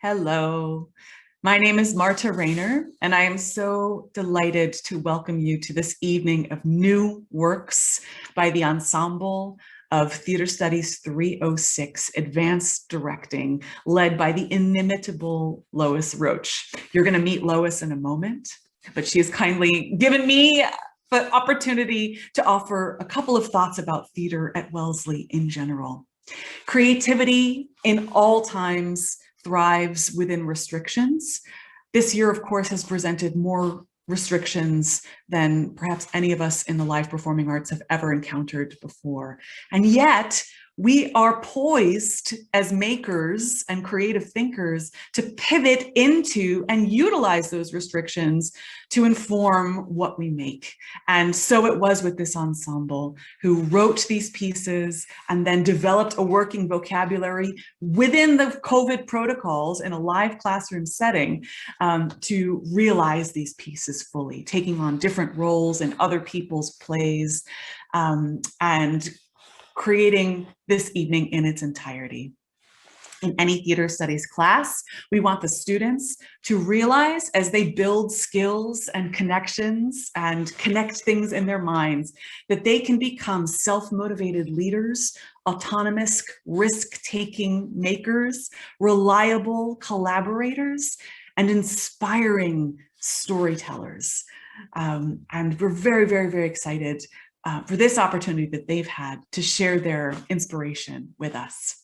Hello, my name is Marta Rayner, and I am so delighted to welcome you to this evening of new works by the Ensemble of Theater Studies 306, Advanced Directing, led by the inimitable Lois Roach. You're going to meet Lois in a moment, but she has kindly given me the opportunity to offer a couple of thoughts about theater at Wellesley in general. Creativity in all times thrives within restrictions. This year, of course, has presented more restrictions than perhaps any of us in the live performing arts have ever encountered before. And yet, we are poised as makers and creative thinkers to pivot into and utilize those restrictions to inform what we make. And so it was with this ensemble, who wrote these pieces and then developed a working vocabulary within the COVID protocols in a live classroom setting to realize these pieces fully, taking on different roles in other people's plays and creating this evening in its entirety. In any theater studies class, we want the students to realize as they build skills and connections and connect things in their minds that they can become self-motivated leaders, autonomous risk-taking makers, reliable collaborators, and inspiring storytellers. And we're very, very, very excited for this opportunity that they've had to share their inspiration with us.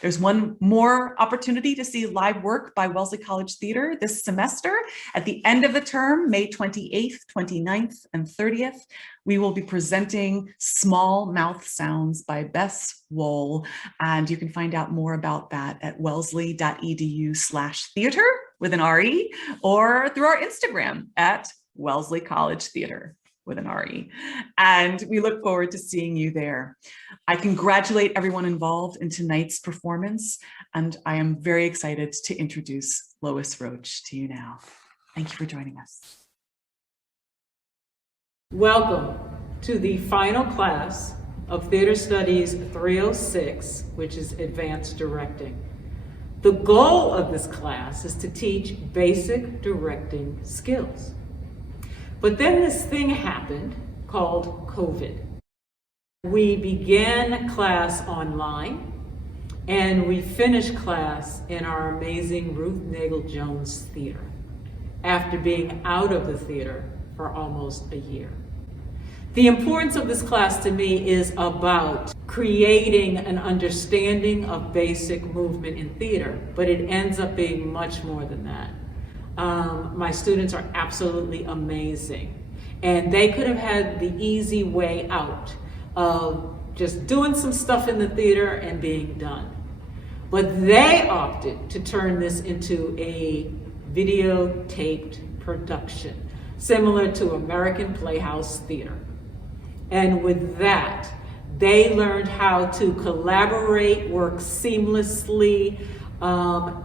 There's one more opportunity to see live work by Wellesley College Theater this semester. At the end of the term, May 28th, 29th, and 30th, we will be presenting Small Mouth Sounds by Bess Wohl, and you can find out more about that at wellesley.edu/theater with an RE, or through our Instagram at Wellesley College Theater with an RE. And we look forward to seeing you there. I congratulate everyone involved in tonight's performance, and I am very excited to introduce Lois Roach to you now. Thank you for joining us. Welcome to the final class of Theater Studies 306, which is Advanced Directing. The goal of this class is to teach basic directing skills. But then this thing happened called COVID. We began class online, and we finished class in our amazing Ruth Nagel-Jones Theater after being out of the theater for almost a year. The importance of this class to me is about creating an understanding of basic movement in theater, but it ends up being much more than that. My students are absolutely amazing, and they could have had the easy way out of just doing some stuff in the theater and being done. But they opted to turn this into a videotaped production, similar to American Playhouse Theater. And with that, they learned how to collaborate, work seamlessly.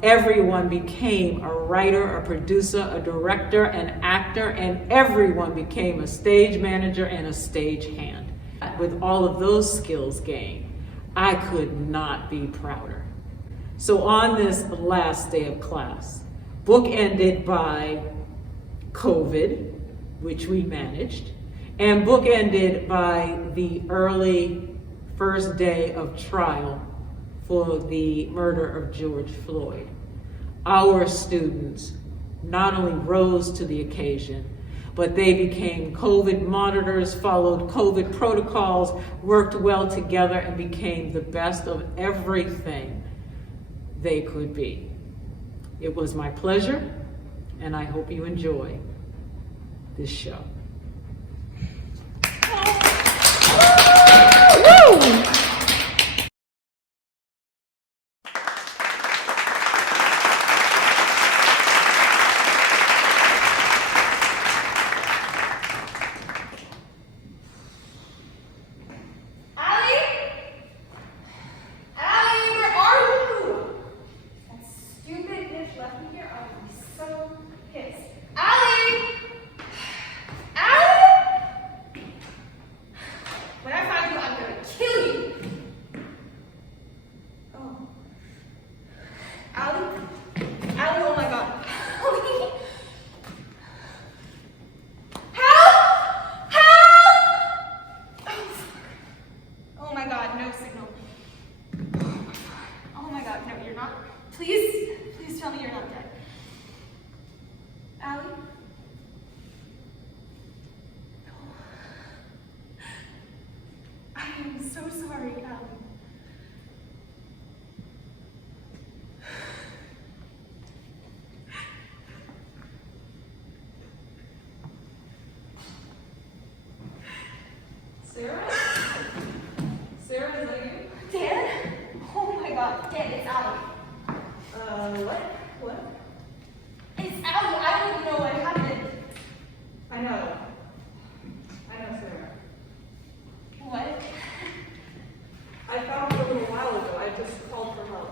Everyone became a writer, a producer, a director, an actor, and everyone became a stage manager and a stage hand. With all of those skills gained, I could not be prouder. So on this last day of class, bookended by COVID, which we managed, and bookended by the early first day of trial for the murder of George Floyd, our students not only rose to the occasion, but they became COVID monitors, followed COVID protocols, worked well together, and became the best of everything they could be. It was my pleasure, and I hope you enjoy this show. Woo! I'm so sorry, Sarah? Sarah, is that you? Dan? Oh my god, Dan, it's Allie. What? What? It's Allie, I don't even know what happened. I know, Sarah. What? I found her a little while ago. I just called for help.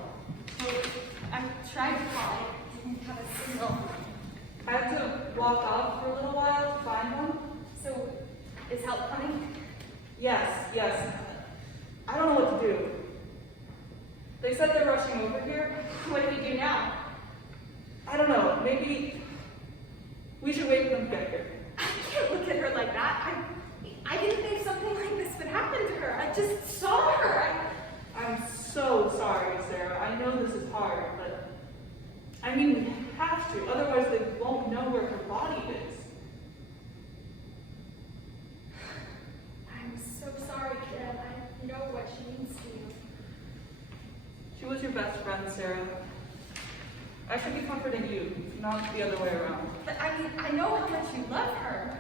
I tried to call, I didn't have a signal. I had to walk off for a little while to find them. So, is help coming? Yes. I don't know what to do. They said they're rushing over here. What do we do now? I don't know. Maybe we should wait for them to get here. I can't look at her like that. I didn't think something like this would happen to her. I just saw her. I'm so sorry, Sarah. I know this is hard, but I mean, we have to. Otherwise, they won't know where her body is. I'm so sorry, Dan. I know what she means to you. She was your best friend, Sarah. I should be comforting you, not the other way around. But I mean, I know how much you love her.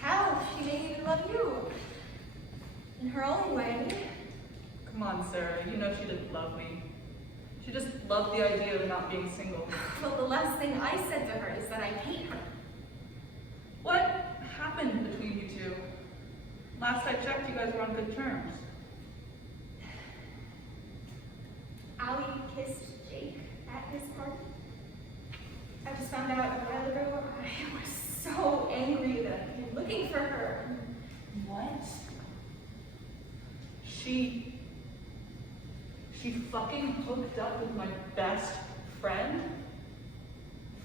Hell, she may even love you. In her own way. Come on, Sarah. You know she didn't love me. She just loved the idea of not being single. Well, the last thing I said to her is that I hate her. What happened between you two? Last I checked, you guys were on good terms. Allie kissed Jake at his party. I just found out a while ago. I was so angry that I've been looking for her. What? She fucking hooked up with my best friend?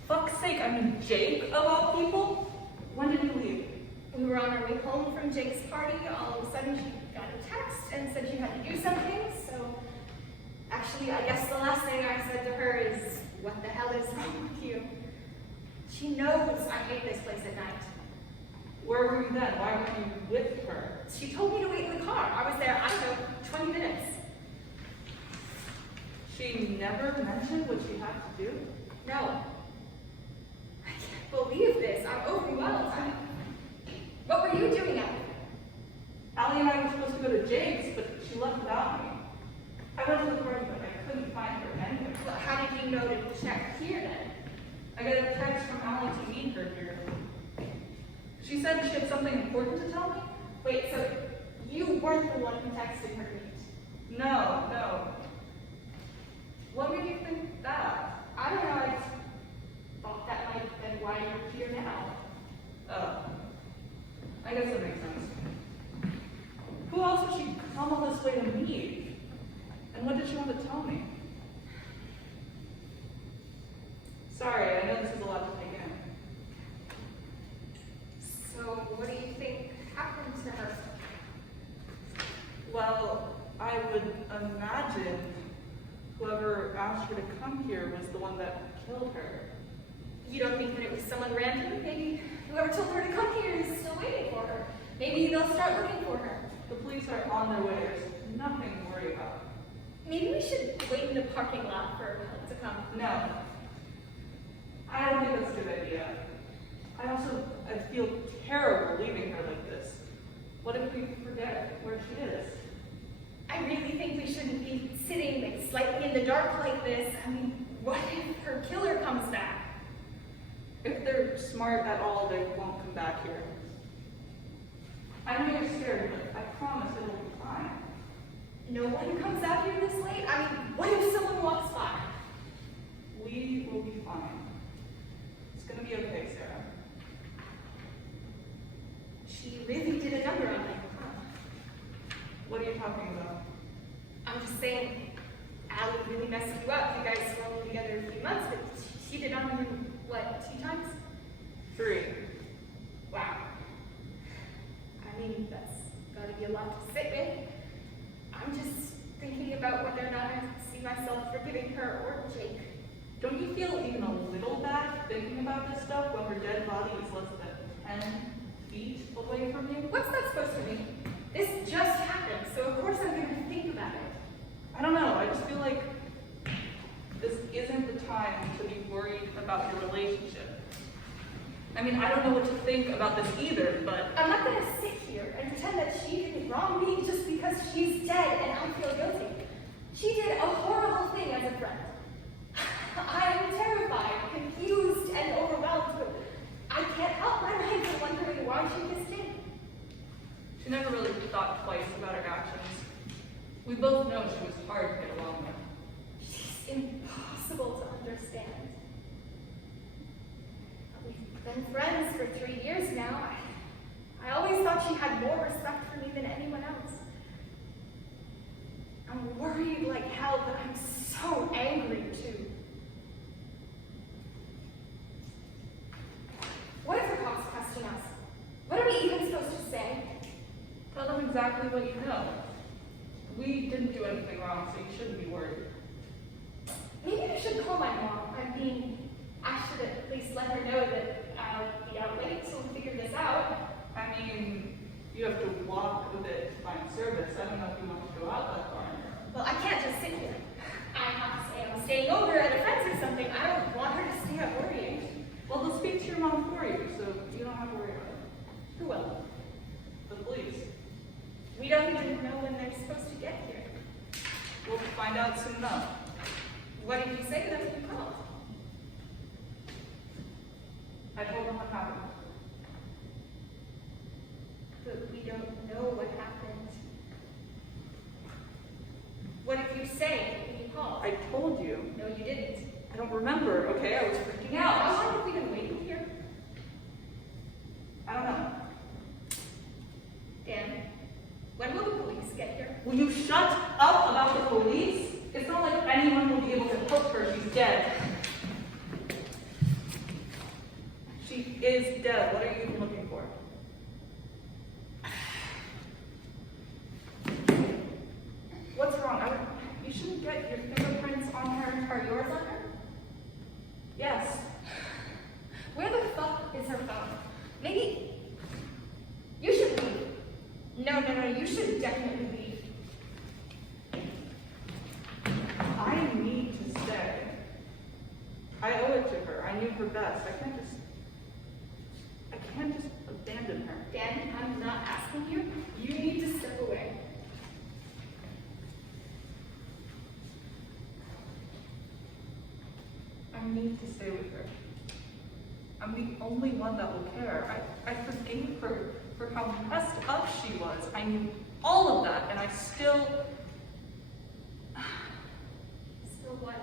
Fuck's sake, I mean Jake of all people? When did you leave? We were on our way home from Jake's party. All of a sudden, she got a text and said she had to do something. So, actually, I guess the last thing I said to her is, "What the hell is wrong with you?" She knows I hate this place at night. Where were you then? Why weren't you with her? She told me to wait in the car. I was there, I don't know, 20 minutes. She never mentioned what she had to do? No. I can't believe this. I'm overwhelmed. What were you doing out there? Allie and I were supposed to go to Jake's, but she left without me. I went to the party, but I couldn't find her anywhere. Well, how did you know to check here then? I got a text from Allie to meet her here. She said she had something important to tell me? Wait, so you weren't the one who texted her to meet? No. What made you think that? I don't know, I just thought that might have been why you're here now. Oh. I guess that makes sense. Who else would she come all this way to meet? And what did she want to tell me? Sorry, I know this is a lot to take in. So, what do you think happened to her? Well, I would imagine whoever asked her to come here was the one that killed her. You don't think that it was someone random? Maybe whoever told her to come here is still waiting for her. Maybe they'll start looking for her. The police are on their way. There's nothing to worry about. Maybe we should wait in the parking lot for help to come. No. I don't think that's a good idea. I feel terrible leaving her like this. What if we forget where she is? I really think we shouldn't be sitting like slightly in the dark like this. I mean, what if her killer comes back? If they're smart at all, they won't come back here. I know you're scared, but I promise it'll be fine. No one comes out here this late? I mean, what if someone walks by? We will be fine. It's gonna be okay, Sarah. She really did a number on me. What are you talking about? I'm just saying, Allie really messed you up. You guys were only together a few months, but she did on you, what, 2 times? 3. Wow. I mean, that's gotta be a lot to sit with. I'm just thinking about whether or not I see myself forgiving her or Jake. Don't you feel even a little bad thinking about this stuff when her dead body is less than 10 feet away from you? What's that supposed to mean? This just happened, so I mean, I don't know what to think about this either, but I'm not gonna sit here and pretend that she didn't wrong me just because she's dead and I feel guilty. She did a horrible thing as a friend. I am terrified, confused, and overwhelmed, but I can't help my mind from wondering why she kissed him. she never really thought twice about her actions. We both know she was hard to get along with. She's impossible to understand. We've been friends for 3 years now. I always thought she had more respect for me than anyone else. I'm worried like hell, but I'm so angry too. What if the cops question us? What are we even supposed to say? Tell them exactly what you know. We didn't do anything wrong, so you shouldn't be worried. Maybe I should call my mom. I should at least let her know that I'll be out late, so we'll figure this out. I mean, you have to walk a bit to find service. I don't know if you want to go out that far. Well, I can't just sit here. I have to say I'm staying over at a friend's or something. I don't want her to stay up worrying. Well, they'll speak to your mom for you, so you don't have to worry about it. Who will? The police. We don't even know when they're supposed to get here. We'll find out soon enough. What did you say to them when you called? I told them what happened. But we don't know what happened. What did you say when you called? I told you. No, you didn't. I don't remember, okay? I was freaking How out. long have we been waiting here? I don't know. Dan, when will the police get here? Will you shut up about the police? It's not like anyone will be able to hook her. She's dead. She is dead. What are you even looking for? What's wrong? You shouldn't get your fingerprints on her. Are yours on her? Yes. Where the fuck is her phone? Maybe you should leave. No, you should definitely leave. I need to stay. I owe it to her. I knew her best. I can't just abandon her. Dan, I'm not asking you. You need to step away. I need to stay with her. I'm the only one that will care. I forgave her for how messed up she was. I knew all of that, and I still... Still what?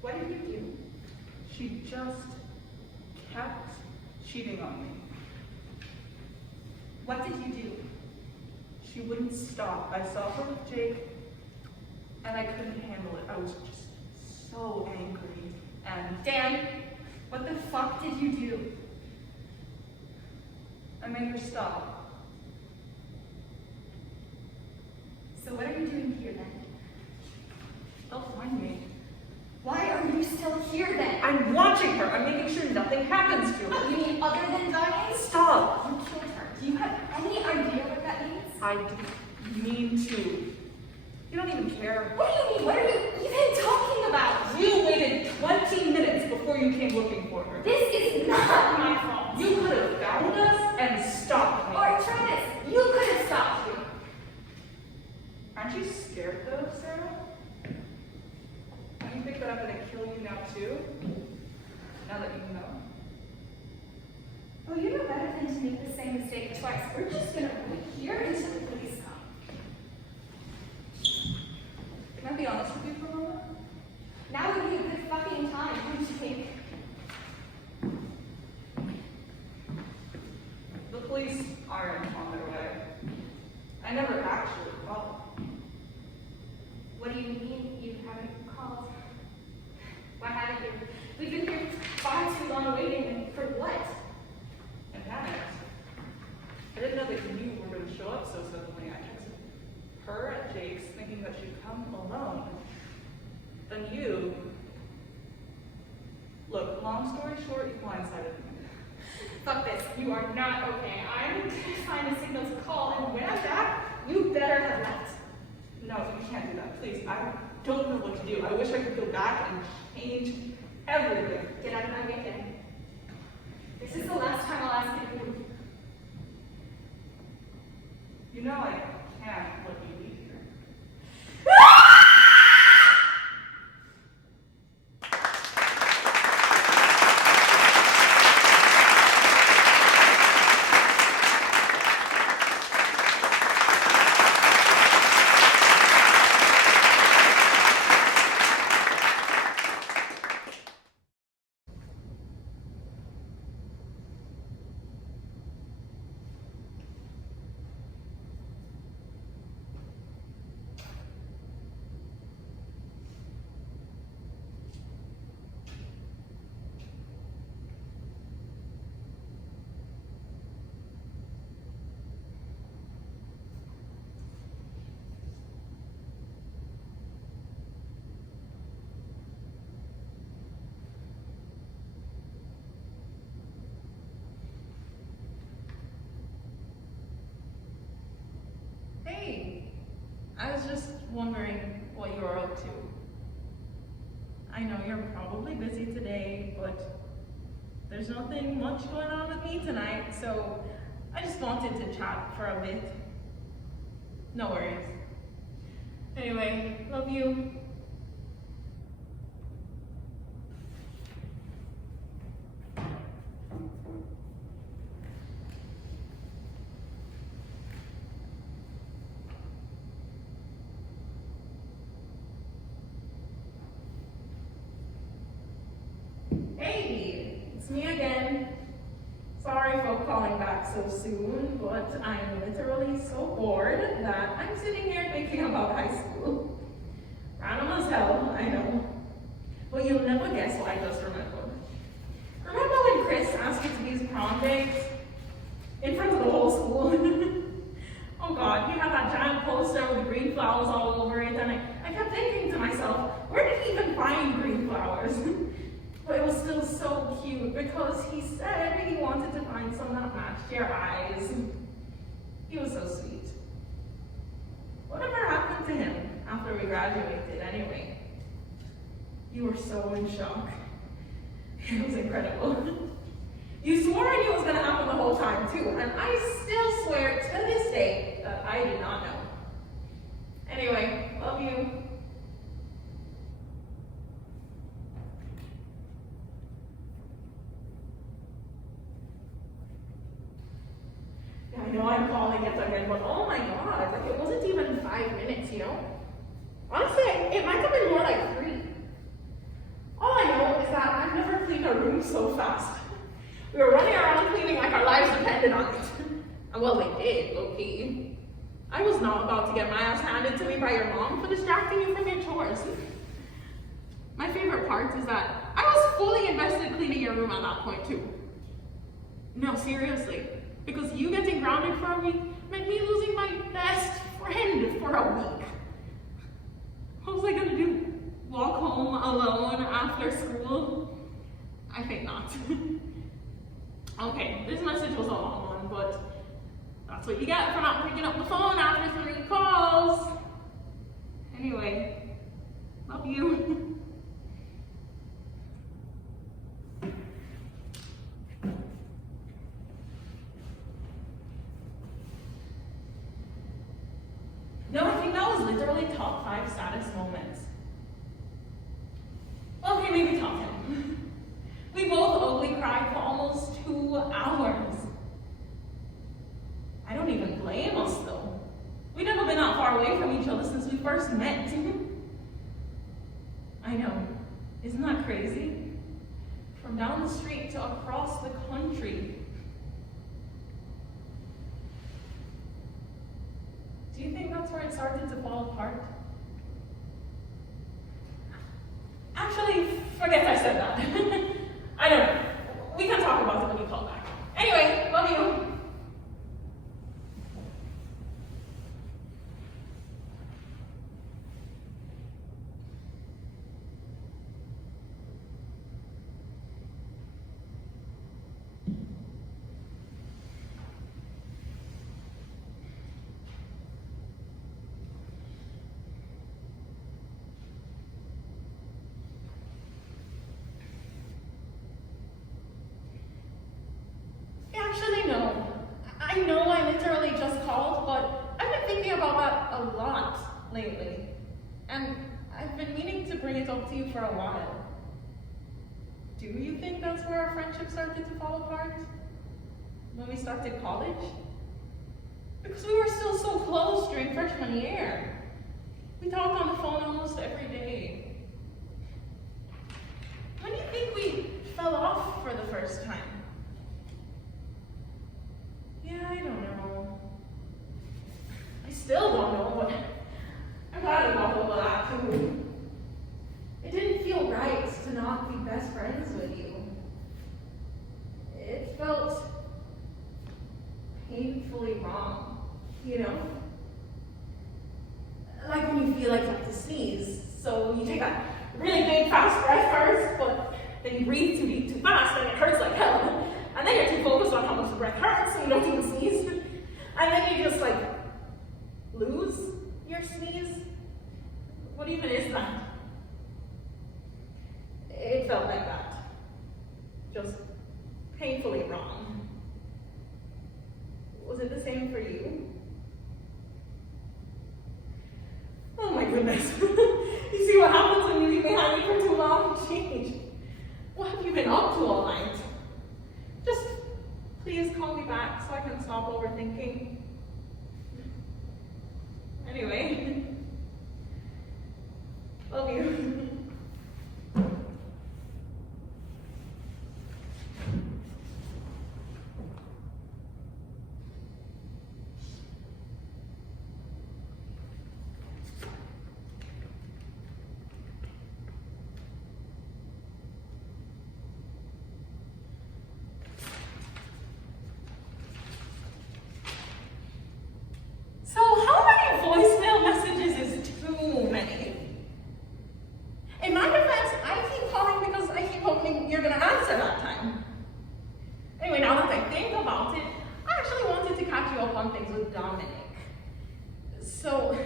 What did you do? She just kept cheating on me. What did you do? She wouldn't stop. I saw her with Jake, and I couldn't handle it. I was just so angry, and Dan, what the fuck did you do? I made her stop. So what are you doing here then? They'll find me. Why are you still here then? I'm watching her. I'm making sure nothing happens to her. You mean other than dying? Stop! You killed her. Do you have any idea what that means? I didn't mean to. You don't even care. What do you mean? What are you even talking about? You waited 20 minutes before you came looking for her. This is not my fault. You could have found us and stopped me. Alright, try this. You could have stopped me. Aren't you scared though, Sarah? Don't you think that I'm gonna kill you now too? Now that you know. Well, you know better than to make the same mistake twice. We're just gonna wait here until the police come. Can I be honest with you for a moment? Now would be a good fucking time, don't you think? The police aren't on their way. I never actually called. What do you mean you haven't called? Why haven't you? We've been here far too long waiting, and for what? I panicked. I didn't know that you were going to show up so suddenly. I texted her at Jake's thinking that she'd come alone. Then you... Look, long story short, you blindsided me. Fuck this. You are not okay. I'm gonna find a signal to call, and when I'm back, you better have left. No, you can't do that. Please, I don't know what to do. I wish I could go back and change everything. Get out of my way then. This is the last time I'll ask you to move. You know I can't let you leave here. Hey, I was just wondering what you were up to. I know you're probably busy today, but there's nothing much going on with me tonight, so I just wanted to chat for a bit. No worries. Anyway, love you. Hey, it's me again. Sorry for calling back so soon, but I'm literally so bored that I'm sitting here thinking about high school. Random as hell, I know. But you'll never guess what I just remembered. Remember when Chris asked you to be his prom date? In front of the whole school? Oh God, he had that giant poster with green flowers all over it, and I kept thinking to myself, where did he even find green flowers? But it was still so cute because he said he wanted to find some that matched your eyes. He was so sweet. Whatever happened to him after we graduated anyway? You were so in shock. It was incredible. You swore I knew it was going to happen the whole time too, and I still swear to this day that I did not know. Anyway, love you. I know I'm calling it again, but oh my God, like it wasn't even 5 minutes, you know? Honestly, it might have been more like 3. All I know is that I've never cleaned a room so fast. We were running around cleaning like our lives depended on it. And well, they did, low-key. I was not about to get my ass handed to me by your mom for distracting you from your chores. My favorite part is that I was fully invested cleaning your room at that point too. No, seriously. Because you getting grounded for a week meant me losing my best friend for a week. What was I gonna do? Walk home alone after school? I think not. Okay, this message was a long one, but that's what you get for not picking up the phone after 3 calls. Anyway, love you. No, I think that was literally top 5 saddest moments. Okay, maybe top 10. We both ugly cried for almost 2 hours. I don't even blame us though. We've never been that far away from each other since we first met. I know, isn't that crazy? From down the street to across the country. Do you think that's where it started to fall apart? Actually, forget I said that. I don't know. We can talk about it when we call back. Anyway, love you. about that a lot lately, and I've been meaning to bring it up to you for a while. Do you think that's where our friendship started to fall apart? When we started college? Because we were still so close during freshman year. We talked on the phone almost every day. When do you think we fell off for the first time? Yeah, I don't know. I still don't know, but I'm glad about all that too. It didn't feel right to not be best friends with you. It felt painfully wrong, you know? Like when you feel like you have to sneeze, so you take a really big fast breath first, but then you breathe too fast and it hurts like hell. And then you're too focused on how much the breath hurts, so you don't even sneeze. And then you just like lose your sneeze. What even is that? It felt like that. Just painfully wrong. Was it the same for you? Oh my goodness. You see what happens when you leave me hanging for too long? Jeez. What have you been up to all night? Just please call me back so I can stop overthinking. Anyway, love you. So how many voicemail messages is too many? In my defense, I keep calling because I keep hoping you're gonna answer that time. Anyway, now that I think about it, I actually wanted to catch you up on things with Dominic. So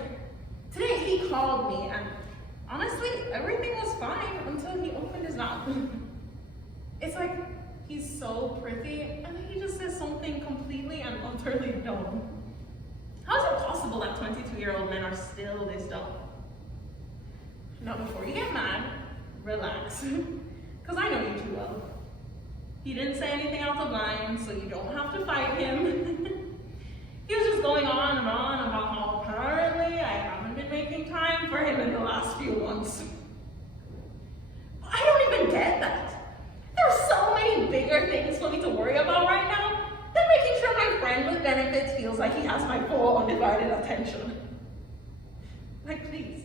today he called me and honestly, everything was fine until he opened his mouth. It's like he's so pretty and then he just says something completely and utterly dumb. How is it possible that 22-year-old men are still this dumb? Now, before you get mad, relax. Because I know you too well. He didn't say anything out of line, so you don't have to fight him. He was just going on and on about how apparently I haven't been making time for him in the last few months. I don't even get that. There are so many bigger things for me to worry about right now than making sure my friend with benefits feels like he has my full undivided attention. Like, please.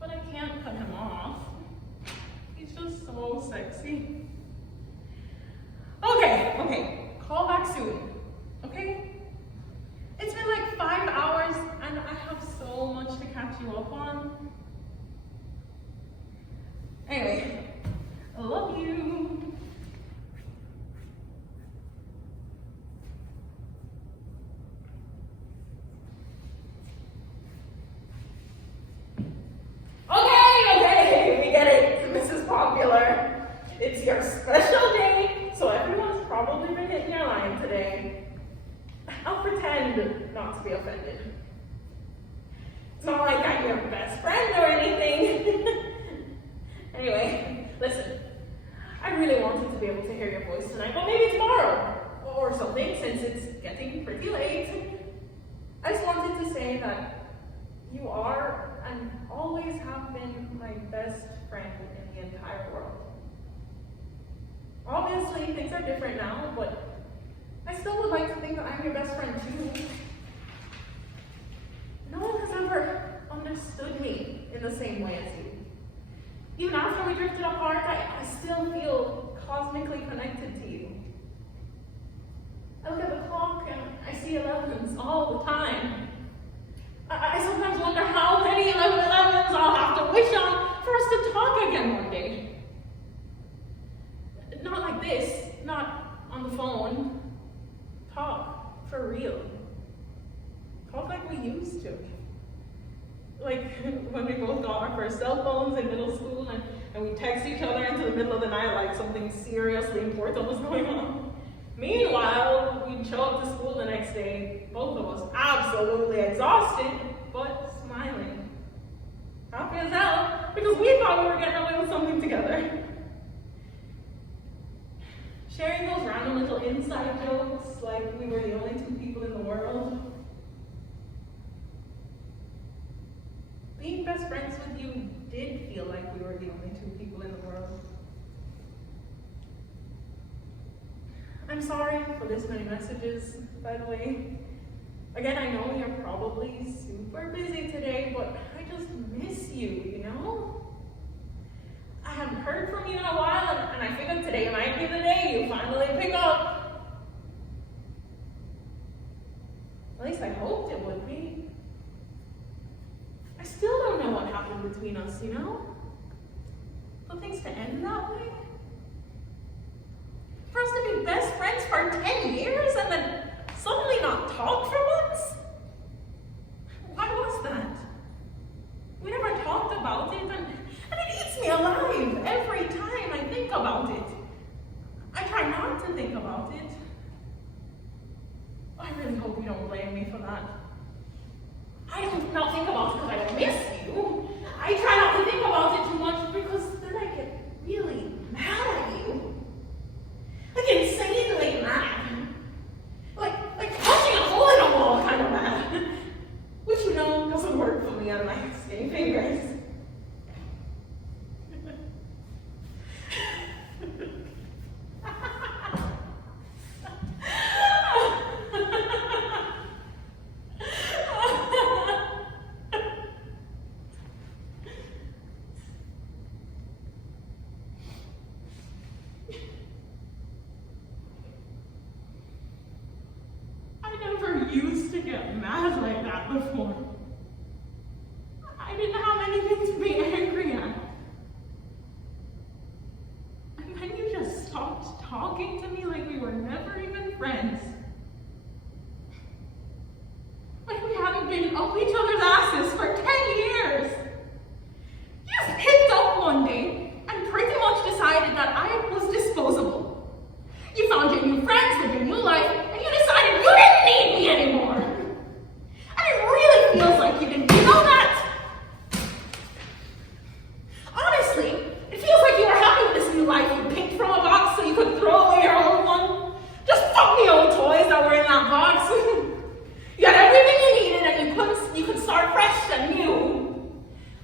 But I can't cut him off. He's just so sexy. Okay, call back soon, okay? It's been like 5 hours and I have so much to catch you up on. Anyway, I love you. Okay, we get it, Mrs. Popular. It's your special day, so everyone's probably been hitting your line today. I'll pretend not to be offended. It's not like I'm your best friend or anything. Anyway, listen, I really wanted to be able to hear your voice tonight, but maybe tomorrow or something, since it's getting pretty late. I just wanted to say that you are and always have been my best friend in the entire world. Obviously, things are different now, but I still would like to think that I'm your best friend too. No one has ever understood me in the same way as you. Even after we drifted apart, I still feel cosmically connected to you. I look at the clock and I see 11s all the time. I sometimes wonder how many 11s I'll have to wish on for us to talk again one day. Not like this, not on the phone. Talk for real. Talk like we used to. Like when we both got our first cell phones in middle school and we text each other into the middle of the night like something seriously important was going on. Meanwhile, we'd show up to school the next day, both of us absolutely exhausted, but smiling. Happy as hell, because we thought we were getting away with something together. Sharing those random little inside jokes like we were the only two people in the world. Being best friends with you did feel like we were the only two people in the world. I'm sorry for this many messages, by the way. Again, I know you're probably super busy today, but I just miss you, you know? I haven't heard from you in a while, and I figured today might be the day you finally pick up. At least I hoped it would be. I still don't know what happened between us, you know? For things to end that way? For us to be best friends for 10 years and then suddenly not talk for once? Why was that? We never talked about it, and it eats me alive every time I think about it. I try not to think about it. I really hope you don't blame me for that. I don't not think about it because I don't miss you. I try not to think about it too much because then I get really mad at you. Like insanely mad. Like punching a hole in a wall kind of mad. Which you know doesn't work for me on my skinny fingers. Used to get mad like that before. I didn't have anything to be angry at. And then you just stopped talking to me like we were never even friends. Like we hadn't been up each other's asses for 10 years. You just picked up one day and pretty much decided that I was disposable. You found your new friends with your new life, and you decided you didn't need me anymore. And it really feels like you didn't. You know that? Honestly, it feels like you were happy with this new life you picked from a box so you could throw away your old one. Just fuck the old toys that were in that box. You had everything you needed, and you could start fresh and new.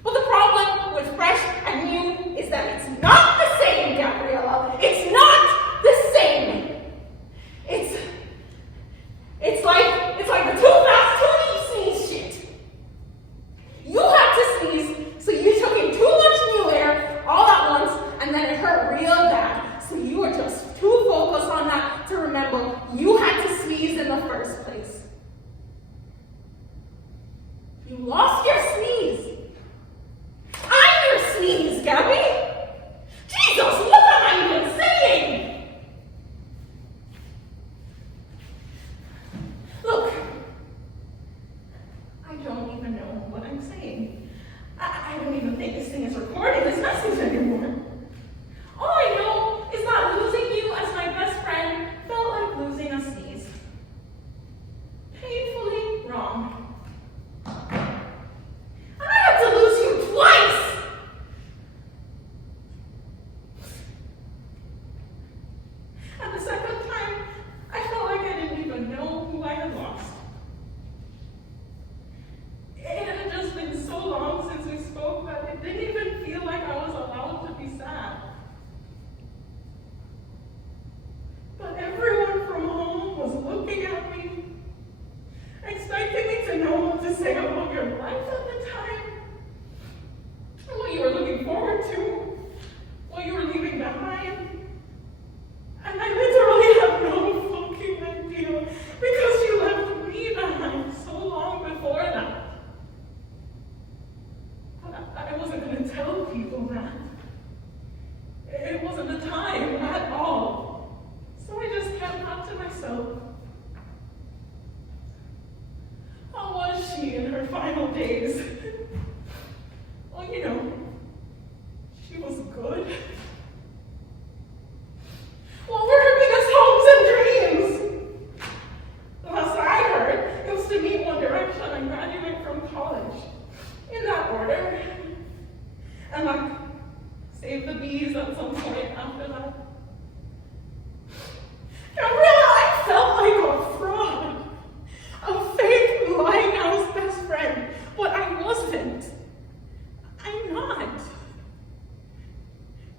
But the problem with fresh and new is that it's not the same, Gabriella. It's not the same. It's like the too fast, too deep sneeze shit. You had to sneeze, so you took in too much new air all at once, and then it hurt real bad. So you were just too focused on that to remember you had to sneeze in the first place. You lost your sneeze. I'm your sneeze, Gabby. Jesus, what am I even saying? Look, I don't even know what I'm saying. I don't even think this thing is recording this message anymore. All I know is that losing you as my best friend felt like losing a sneeze. Painfully wrong. And I had to lose you twice! And the second time, I felt like I didn't even know who I had lost. It had just been so long since we spoke that it didn't even feel like I was allowed to be sad. But everyone from home was looking at me, expecting me to know what to say about your life at the time, what you were looking forward to, what you were leaving behind. And I literally have no fucking idea because you left me behind so long before that. But I wasn't going to tell people that. It wasn't the time at all. So I just kept that to myself. How was she in her final days? Well, you know, she was good. What were her biggest hopes and dreams? should I graduate from college? In that order. And like, save the bees at some point after that. Gabriella, I felt like a fraud. A fake lighthouse best friend. But I wasn't. I'm not.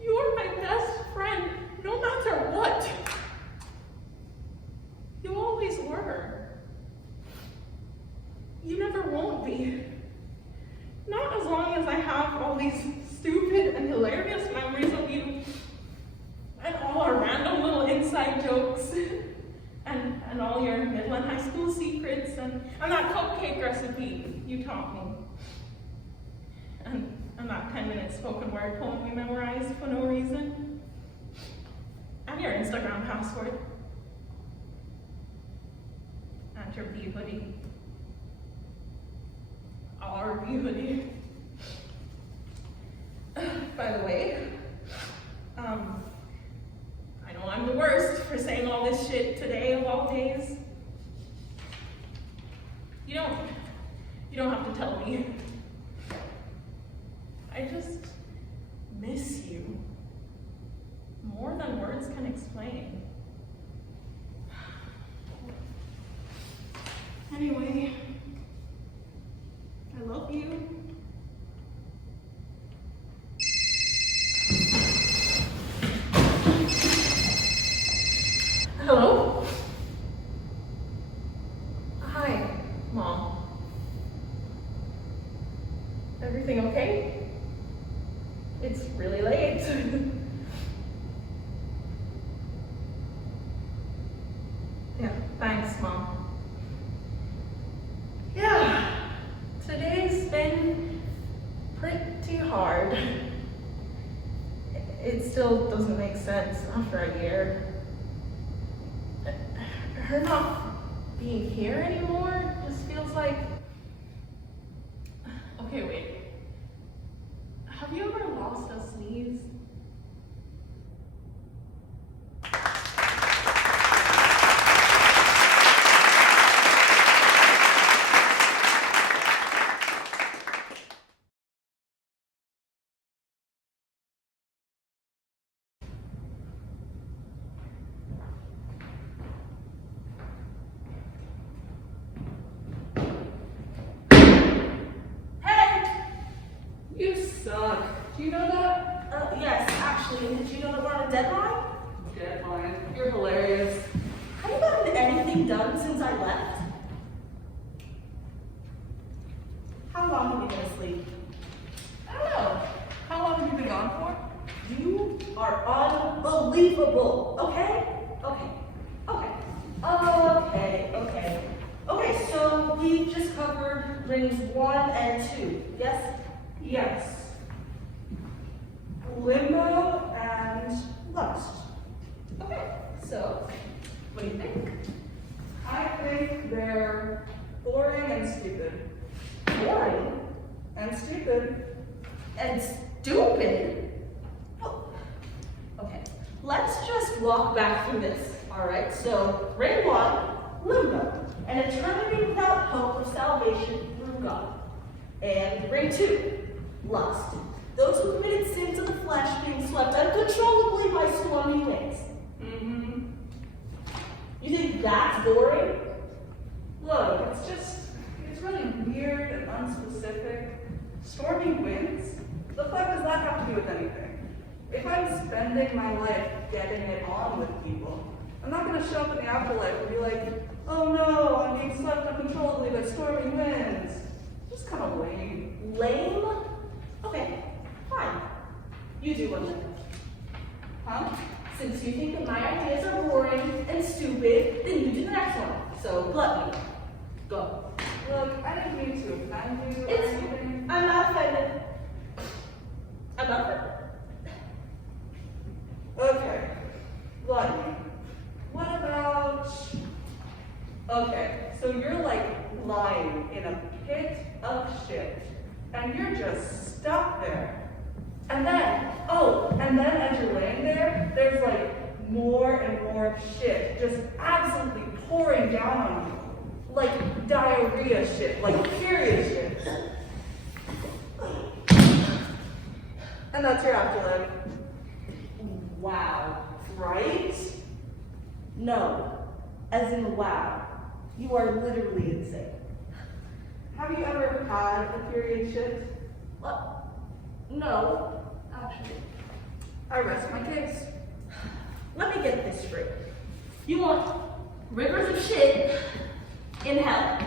You're my best friend, no matter what. You always were. You never won't be. Not as long as I have all these stupid and hilarious memories of you, and all our random little inside jokes, and all your middle and high school secrets, and that cupcake recipe you taught me, and that 10-minute spoken word poem we memorized for no reason, and your Instagram password, and your bee hoodie. Our bee hoodie. By the way, I know I'm the worst for saying all this shit today of all days. You don't have to tell me. I just miss you more than words can explain. Anyway, I love you. Hello? Hi, Mom. Everything okay? It's really late. Yeah, thanks, Mom. Yeah, today's been pretty hard. It still doesn't make sense after a year. Her not being here anymore just feels like... Okay, wait. Have you ever lost a sneeze? You suck. Do you know that? Yes, actually, did you know that we're on a deadline? Deadline. You're hilarious. Have you gotten anything done since I left? How long have you been asleep? I don't know. How long have you been gone for? You are unbelievable, okay? Okay, so we just covered rings 1 and 2, yes? Yes. Limbo and lust. Okay, so what do you think? I think they're boring and stupid. Boring And stupid. and stupid. Oh, okay, let's just walk back through this, all right? So, ring 1, limbo, an eternity without hope of salvation through God. And ring 2, lust, those who committed sins of the flesh being swept uncontrollably by stormy winds. Mm-hmm. You think that's boring? Look, it's really weird and unspecific. Stormy winds? The fuck does that have to do with anything? If I'm spending my life getting it on with people, I'm not gonna show up in the afterlife and be like, oh no, I'm being swept uncontrollably by stormy winds. Just kind of lame. Lame? Okay, fine. You do one then. Huh? Since you think that my ideas are boring and stupid, then you do the next one. So, gluttony. Go. Look, I didn't mean to offend you or It's, anything. I'm not offended. I'm not offended. Okay. Gluttony. What about... Okay, so you're like lying in a pit of shit, and you're just stuck there. And then as you're laying there, there's like more and more shit just absolutely pouring down on you. Like diarrhea shit, like period shit. And that's your afterlife. Wow. Right? No. As in wow. You are literally insane. Have you ever had a period shit? What? No, actually. I rest my case. Let me get this straight. You want rivers of shit in hell.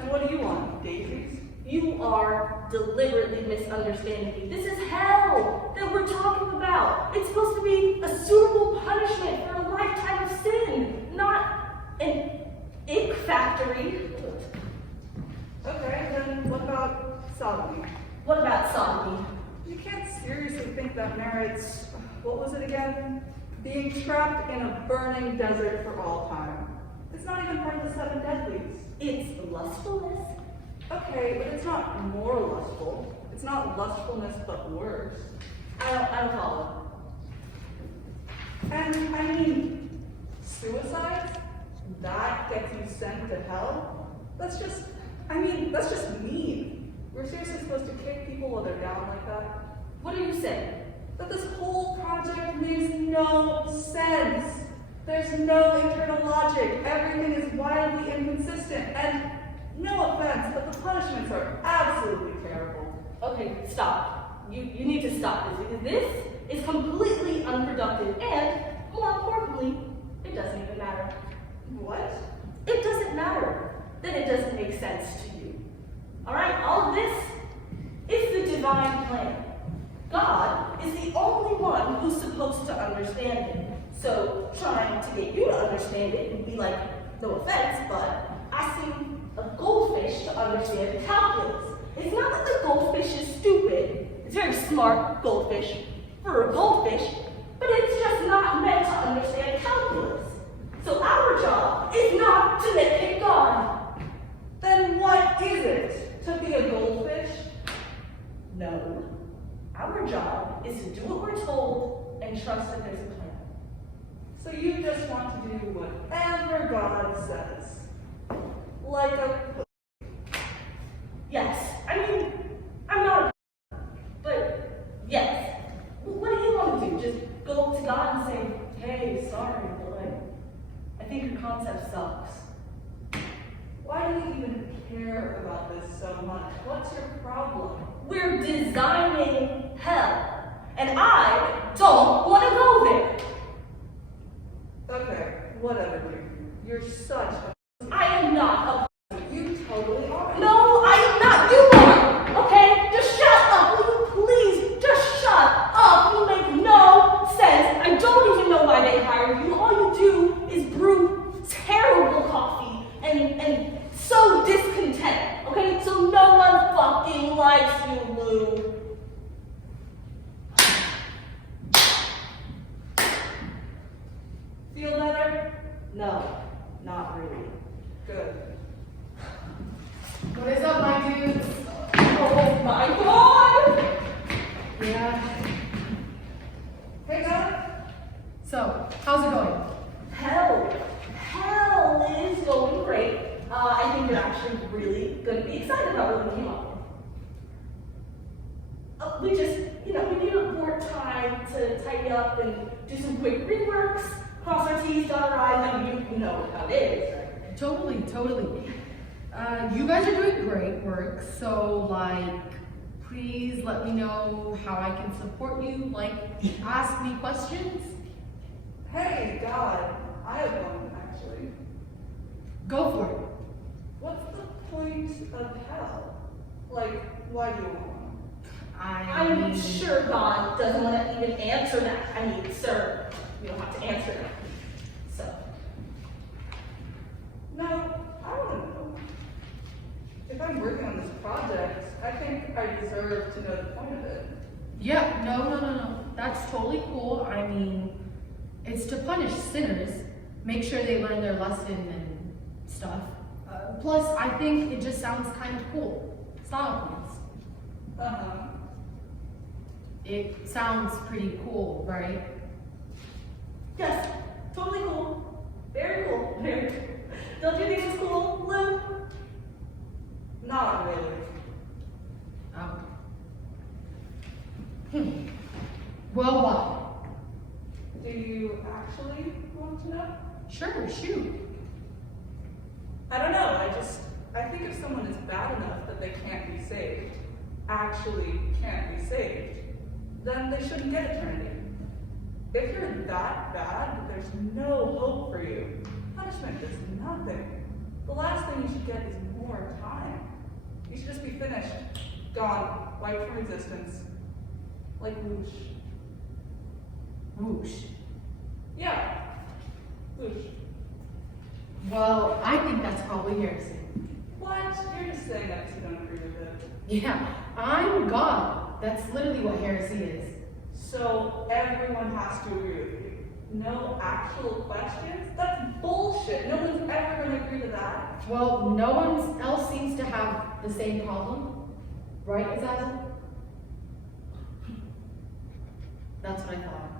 And what do you want, daisies? You are deliberately misunderstanding me. This is hell that we're talking about. It's supposed to be a suitable punishment for a lifetime of sin, not an ick factory. Okay, then what about sodomy? What about sodomy? You can't seriously think that merits, what was it again? Being trapped in a burning desert for all time. It's not even part of the 7 deadlies. It's lustfulness. Okay, but it's not more lustful. It's not lustfulness, but worse. I don't follow. And I mean, suicide? That gets you sent to hell? That's just mean. We're seriously supposed to kick people while they're down like that? What are you saying? That this whole project makes no sense. There's no internal logic. Everything is wildly inconsistent. And no offense, but the punishments are absolutely terrible. Okay, stop. You need to stop this because this is completely unproductive and, more importantly, it doesn't even matter. What? It doesn't matter that it doesn't make sense to you. Alright, all of this is the divine plan. God is the only one who's supposed to understand it. So trying to get you to understand it would be like, no offense, but asking a goldfish to understand calculus. It's not that the goldfish is stupid. It's very smart, goldfish, for a goldfish, but it's just not meant to understand calculus. So our job is not to nitpick God. Then what is it? To be a goldfish? No. Our job is to do what we're told and trust that there's a plan. So you just want to do whatever God says. Like a... Yes. I mean, I'm not a but yes. What do you want to do? Just go up to God and say, hey, sorry, but like, I think your concept sucks. Why do you even care about this so much? What's your problem? We're designing hell, and I don't want to go there. Okay, whatever, dude. You're such a... I am not a You totally are. No, I am not. You are. Okay? Just shut up. Will you please just shut up? You make no sense. I don't even know why they hired you. All you do is brew terrible coffee and so discontent. Okay? So no one fucking likes you, Lou. Feel better? No, not really. Good. What is up, my dudes? Oh my god! Yeah. Hey, God. So, how's it going? Hell is going great. I think you're actually really going to be excited about what we came up with. We just, we need more time to tidy up and do some quick reworks, cross our T's, dot our I's. I mean, you know how it is, right? Totally. You guys are doing great work, so please let me know how I can support you. Ask me questions. Hey, God. I have one, actually. Go for it. What's the point of hell? Why do you want one? I'm sure God doesn't want to even answer that. I mean, sir, you don't have to answer that. So. No, I want to know. If I'm working on this project, I think I deserve to know the point of it. Yeah, no. That's totally cool. I mean, it's to punish sinners, make sure they learn their lesson and stuff. Plus, I think it just sounds kind of cool. Style points. Uh-huh. It sounds pretty cool, right? Yes, totally cool. Very cool. Very cool. Don't you think it's cool, Lou? Not really. Oh. Well, what? Do you actually want to know? Sure, shoot. I don't know, I think if someone is bad enough that they can't be saved, actually can't be saved, then they shouldn't get eternity. If you're that bad that there's no hope for you, punishment is nothing. The last thing you should get is more time. You should just be finished, gone, wiped from existence, like whoosh. Whoosh. Yeah, whoosh. Well, I think that's probably heresy. What? You're just saying that because you don't agree with it. Yeah, I'm God. That's literally what heresy is. So everyone has to agree with you. No actual questions? That's bullshit. No one's ever going to agree to that. Well, no one else seems to have the same problem. Right, Azazel? That's what I thought.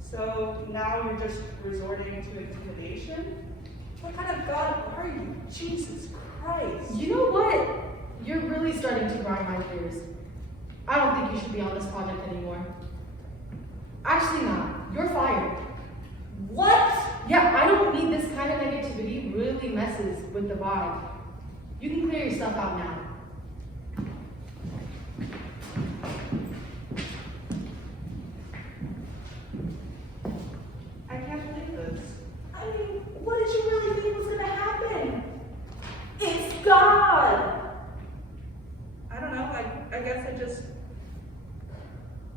So now you're just resorting to intimidation? What kind of God are you? Jesus Christ. You know what? You're really starting to grind my gears. I don't think you should be on this project anymore. Actually not. You're fired. What? Yeah, I don't need this kind of negativity. Really messes with the vibe. You can clear yourself out now. I can't believe this. I mean, what did you really think was going to happen? It's God! I don't know. I guess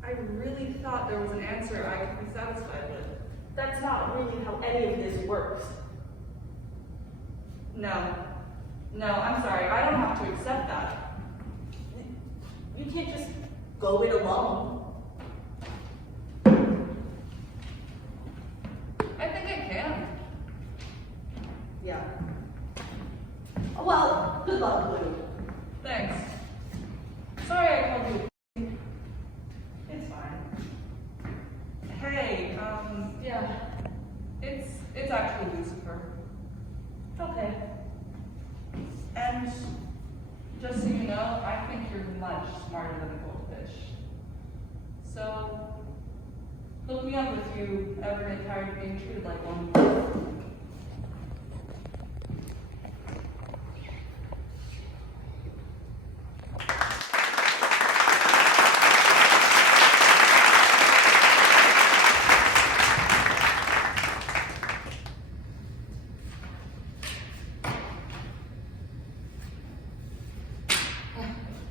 I really thought there was an answer I could be satisfied with. That's not really how any of this works. No, I'm sorry. I don't have to accept that. You can't just go it alone. I think I can. Yeah. Well, good luck, Lou. Thanks. Sorry I called you. It's fine. Hey, yeah. It's actually Lucifer. Okay. And just so you know, I think you're much smarter than a goldfish. So, hook me up if you ever get tired of being treated like one.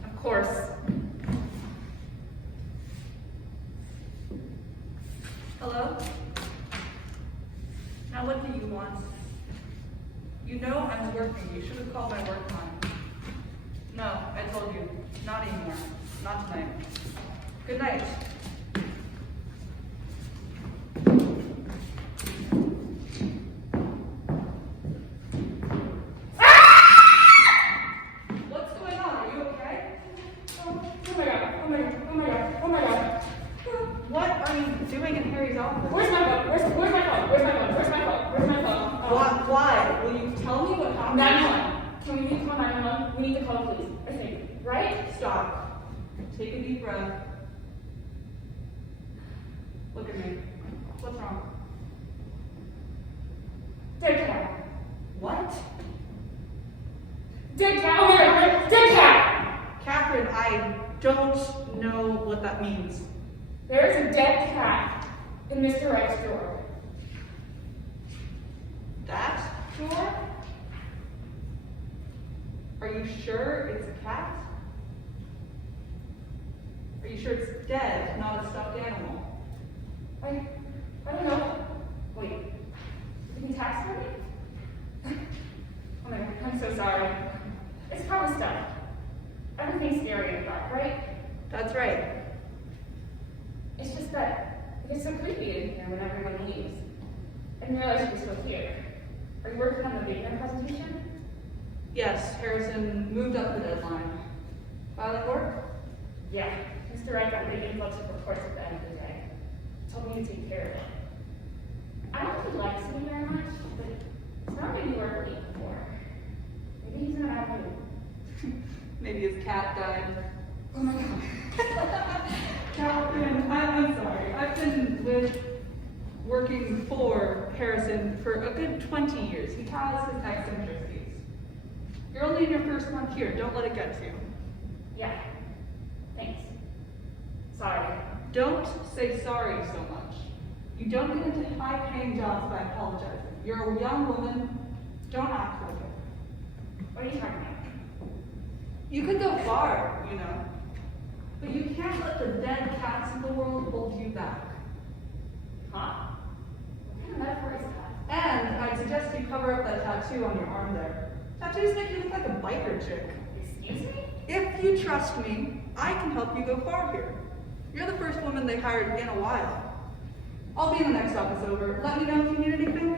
Of course. Hello? Now what do you want? You know I'm working. You should have called my work time. No, I told you. Not anymore. Not tonight. Good night. What's going on? Are you okay? Oh my god, oh my god, oh my god, oh my god. What are you doing in Harry's office? Where's my phone? Where's my phone? Where's my phone? Where's my phone? Where's my phone? Why? Will you tell me what happened? 911. Can we need to call 911? We need to call the police. I think. Right? Stop. Take a deep breath. Look at me. What's wrong? Dead cat. What? Dead cat. Oh my god, dead cat. Catherine, I don't know what that means. There's a dead cat in Mr. Wright's drawer. That drawer? Are you sure it's a cat? Are you sure it's dead, not a stuffed animal? I don't know. Wait. Did he text me? Oh my god, I'm so sorry. It's probably stuff. Everything's scary in the dark, right? That's right. It's just that it gets so creepy in here when everyone leaves. I didn't realize you were still here. Are you working on the video presentation? Yes, Harrison moved up the deadline. Filing work? Yeah. Mr. Wright got the influx of reports at the end of the day. Told me to take care of it. I don't think he likes me very much, but Tell me you were late before. Maybe he's in a bad mood. Maybe his cat died. Oh my god. Catherine, I'm sorry. I've been working for Harrison for a good 20 years. He has his eccentricities. You're only in your first month here. Don't let it get to you. Yeah. Thanks. Sorry. Don't say sorry so much. You don't get into high-paying jobs by apologizing. You're a young woman. Don't act like it. What are you talking about? You could go far, you know. But you can't let the dead cats in the world hold you back. Huh? What kind of metaphor is that? And I'd suggest you cover up that tattoo on your arm there. Tattoos make you look like a biker chick. Excuse me? If you trust me, I can help you go far here. You're the first woman they hired in a while. I'll be in the next office over. Let me know if you need anything.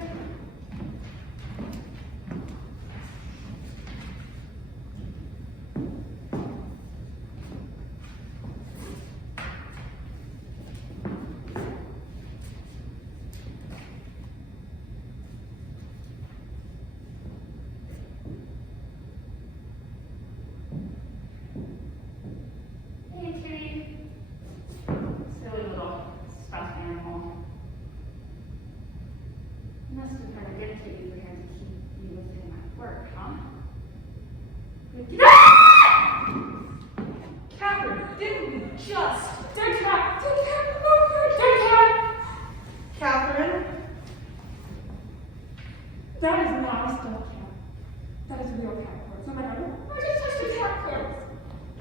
Hey, kitty. Silly little stuffed animal. It must have been a good kitty for him to keep you with him at work, huh? Catherine, didn't we just... Dead cat! Dead cat! Dead cat! Catherine? That is not a still cat. That is a real cat corpse. Oh my god. I just touched a cat corpse.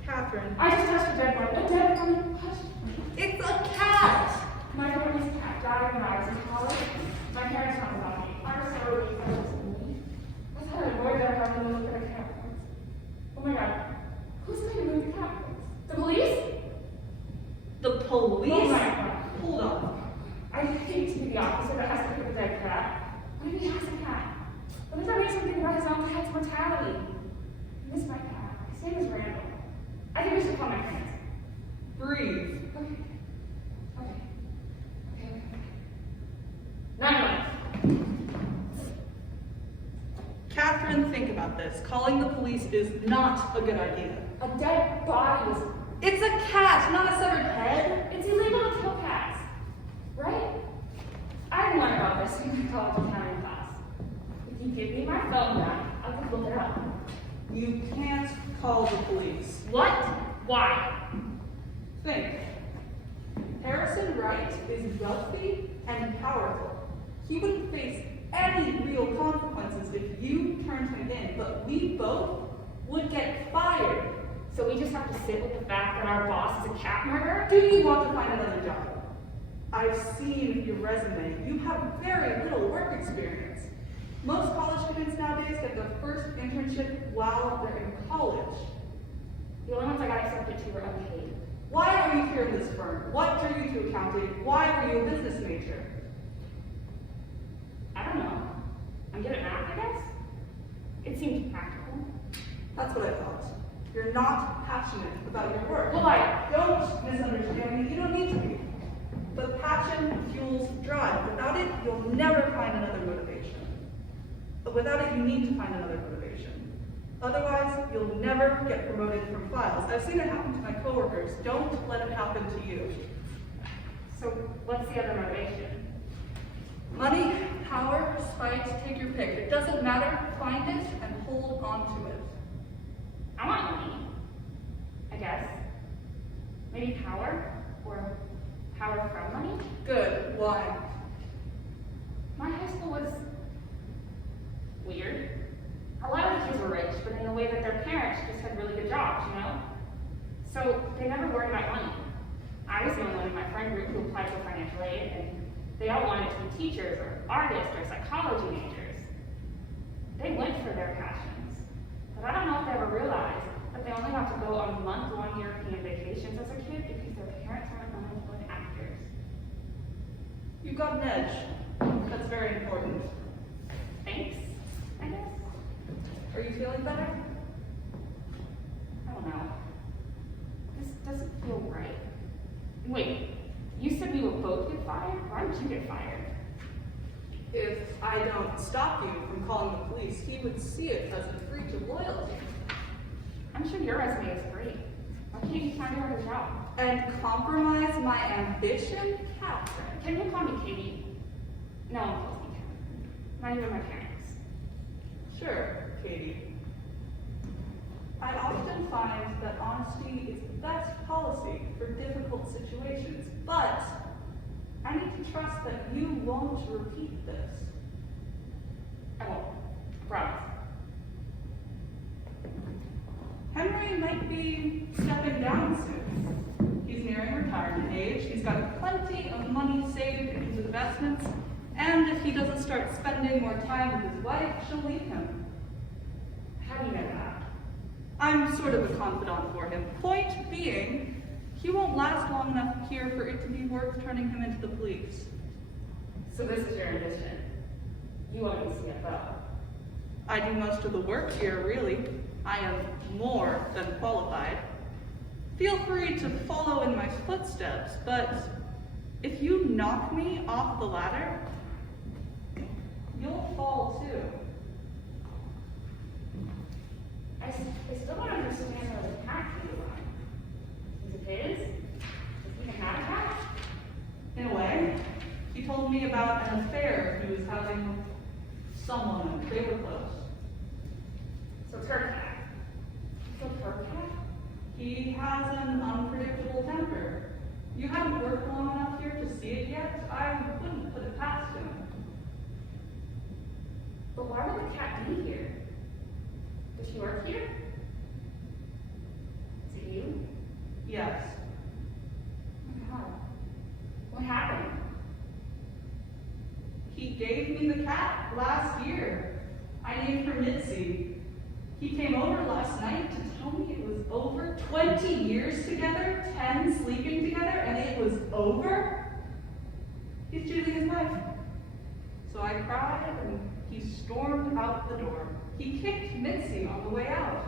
Catherine. I just touched a dead body. A dead body. Hush. It's a cat! My family's cat died when I was in college. My parents found it on me. I was so relieved that it was me. I thought I'd avoid that having to look at a cat corpse. Oh my god. Who's going to move the cat corpse? The police? The police? Oh my god. Hold on. I hate to be the officer that has to pick up a dead cat. What if he has a cat? What if that means something about his own cat's mortality? I miss my cat. His name is Randall. I think we should call my parents. Breathe. Okay. Okay. 911. Catherine, think about this. Calling the police is not a good idea. A dead body was. It's a cat, not a severed head. It's illegal to kill cats, right? I didn't learn about this in my college accounting class. If you give me my phone back, I can look it up. You can't call the police. What? Why? Think. Harrison Wright is wealthy and powerful. He wouldn't face any real consequences if you turned him in, but we both would get fired. So we just have to sit with the fact that our boss is a cat murderer? Do you want to find another job? I've seen your resume. You have very little work experience. Most college students nowadays get their first internship while they're in college. The only ones I got accepted to were unpaid. Why are you here in this firm? What drew you to accounting? Why were you a business major? I don't know. I'm good at math, I guess? It seemed practical. That's what I thought. You're not passionate about your work. Well, Don't misunderstand me. You don't need to be. But passion fuels drive. Without it, you'll never find another motivation. But without it, you need to find another motivation. Otherwise, you'll never get promoted from files. I've seen it happen to my coworkers. Don't let it happen to you. So what's the other motivation? Money, power, spite, take your pick. It doesn't matter. Find it and hold on to it. I want money, I guess. Maybe power? Or power from money? Good. Why? My high school was weird. A lot of the kids were rich, but in the way that their parents just had really good jobs, you know? So they never worried about money. I was the only one in my friend group who applied for financial aid, and they all wanted to be teachers or artists or psychology majors. They went for their passions. But I don't know if they ever realized that they only got to go on month-long European vacations as a kid because their parents weren't unemployed actors. You've got an edge. That's very important. Thanks, I guess. Are you feeling better? I don't know. This doesn't feel right. Wait, you said we would both get fired? Why would you get fired? If I don't stop you from from calling the police, he would see it as a breach of loyalty. I'm sure your resume is great. Why can't you find her a job? And compromise my ambition? Catherine. Can you call me Katie? No one calls me Catherine. Not even my parents. Sure, Katie. I often find that honesty is the best policy for difficult situations, but I need to trust that you won't repeat this. I won't. Promise. Henry might be stepping down soon. He's nearing retirement age, he's got plenty of money saved in his investments, and if he doesn't start spending more time with his wife, she'll leave him. How do you know that? I'm sort of a confidant for him. Point being, he won't last long enough here for it to be worth turning him into the police. So this is your ambition. You want to be CFO. I do most of the work here, really. I am more than qualified. Feel free to follow in my footsteps, but if you knock me off the ladder, you'll fall too. I still don't understand how the cat came alive. Is it his? Does he even have a cat? In a way, he told me about an affair he was having with someone, and they were close. So it's her cat. So it's her cat? He has an unpredictable temper. You haven't worked long enough here to see it yet. I wouldn't put it past him. But why would the cat be here? Does she work here? Is it you? Yes. Oh my god. What happened? He gave me the cat last year. I named her Mitzi. He came over last night to tell me it was over. 20 years together, 10 sleeping together, and it was over? He's choosing his life. So I cried, and he stormed out the door. He kicked Mitzi on the way out,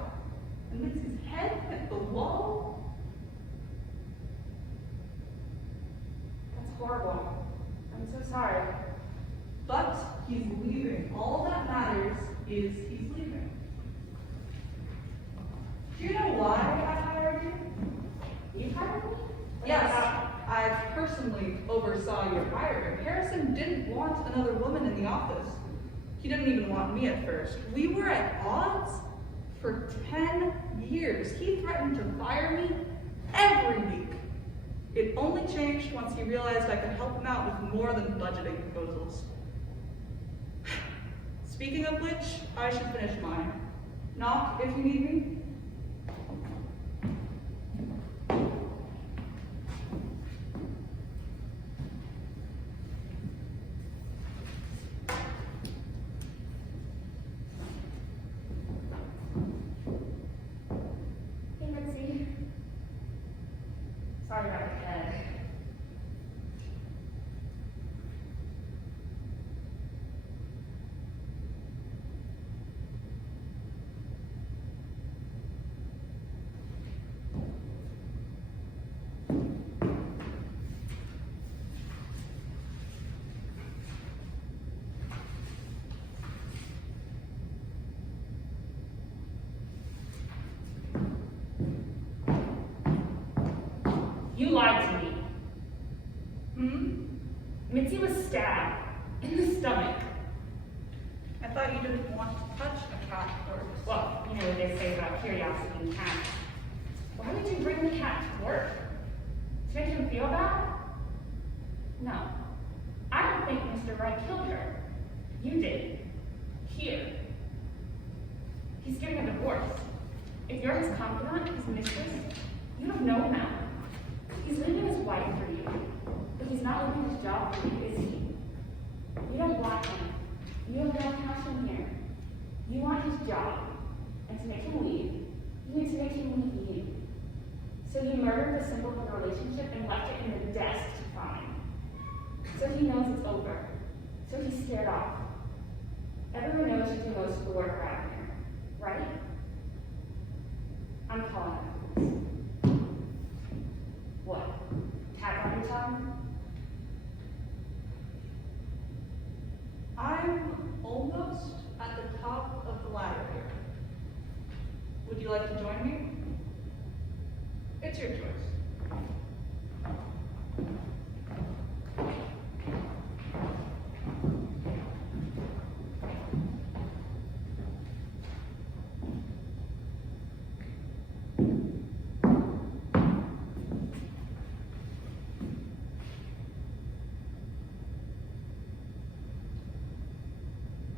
and Mitzi's head hit the wall. That's horrible. I'm so sorry. But he's leaving. All that matters is he's leaving. Do you know why I hired you? You hired me? Yes, I personally oversaw your hiring. Harrison didn't want another woman in the office. He didn't even want me at first. We were at odds for 10 years. He threatened to fire me every week. It only changed once he realized I could help him out with more than budgeting proposals. Speaking of which, I should finish mine. Knock if you need me. Hey, Mitzi. Sorry about your head. You lied to me. Mitzi was stabbed in the stomach. I thought you didn't want to touch a cat first. Well, you know what they say about curiosity in cats. Why would you bring the cat to work? To make him feel bad? No. I don't think Mr. Wright killed her. You did. Here. He's getting a divorce. If you're his confidant, his mistress, you don't know him. He's leaving his wife for you, but he's not leaving his job for you, is he? You don't want him. You have no passion here. You want his job, and to make him leave, you need to make him leave you. So you murdered the symbol of your relationship and left it in the desk to find. So he knows it's over. So he's scared off. Everyone knows you do most of the work around here, right? I'm calling the police. What? Tag on your tongue? I'm almost at you like to join me? It's your choice.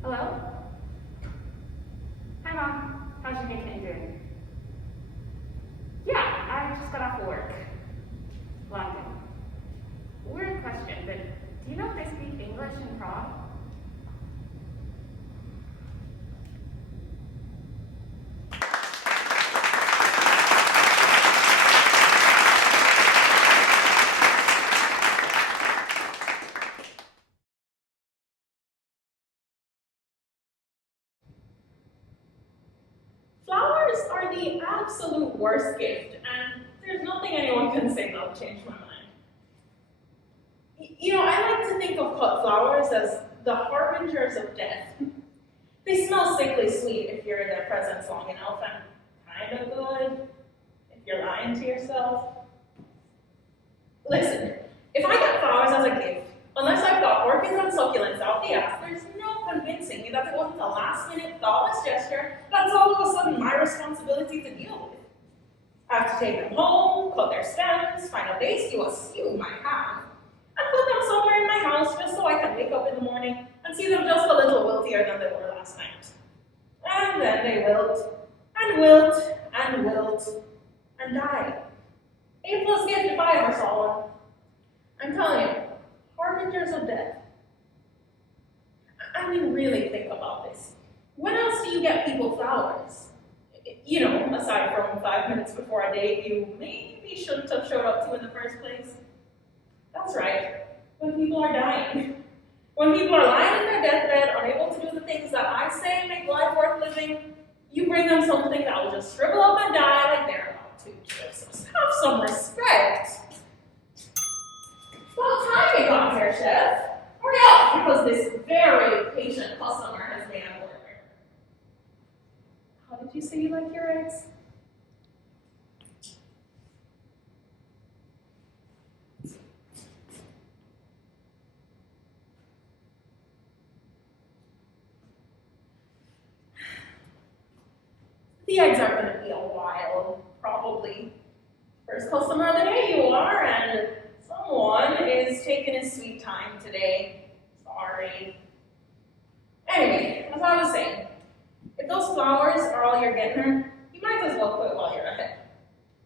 Hello? Hi, Mom. How's your day doing? Yeah, I just got off of work. London. Weird question, but do you know if they speak English in Prague? Flowers are the absolute worst gift, and there's nothing anyone can say that'll change my mind. You know, I like to think of cut flowers as the harbingers of death. They smell sickly sweet if you're in their presence long enough, and kind of good if you're lying to yourself. Listen, if I get flowers as a gift, unless I've got orchids and succulents out the ass, there's no convincing me that it wasn't a last-minute, thoughtless gesture that's all of a sudden my responsibility to deal with. I have to take them home, cut their stems, find a vase you assume I have, and put them somewhere in my house just so I can wake up in the morning and see them just a little wiltier than they were last night. And then they wilt, and wilt, and wilt, and die. A+ gift if I ever saw one. I'm telling you, harbingers of death. I mean, really think about this. When else do you get people flowers? You know, aside from 5 minutes before a date you maybe shouldn't have showed up to in the first place. That's right, when people are dying. When people are lying in their deathbed, unable to do the things that I say make life worth living, you bring them something that will just shrivel up and die like they're about to. Just have some respect. Well, time you got here, Chef. Hurry up, because this very patient customer has made an order. How did you say you like your eggs? The eggs are going to be a while, probably. First customer of the day you are, and someone is taking his sweet time today. Sorry. Anyway, as I was saying, if those flowers are all you're getting her, you might as well quit while you're ahead.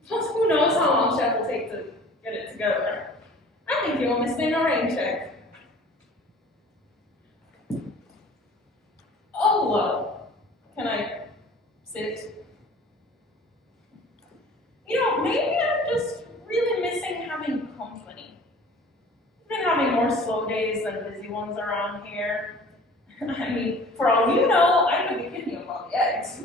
Plus, who knows how long Chef will take to get it together. I think you owe Miss Thing a rain check. Oh, can I sit? You know, maybe I'm just really missing having company. I've been having more slow days than busy ones around here. I mean, for all you know, I could be kidding you about the eggs.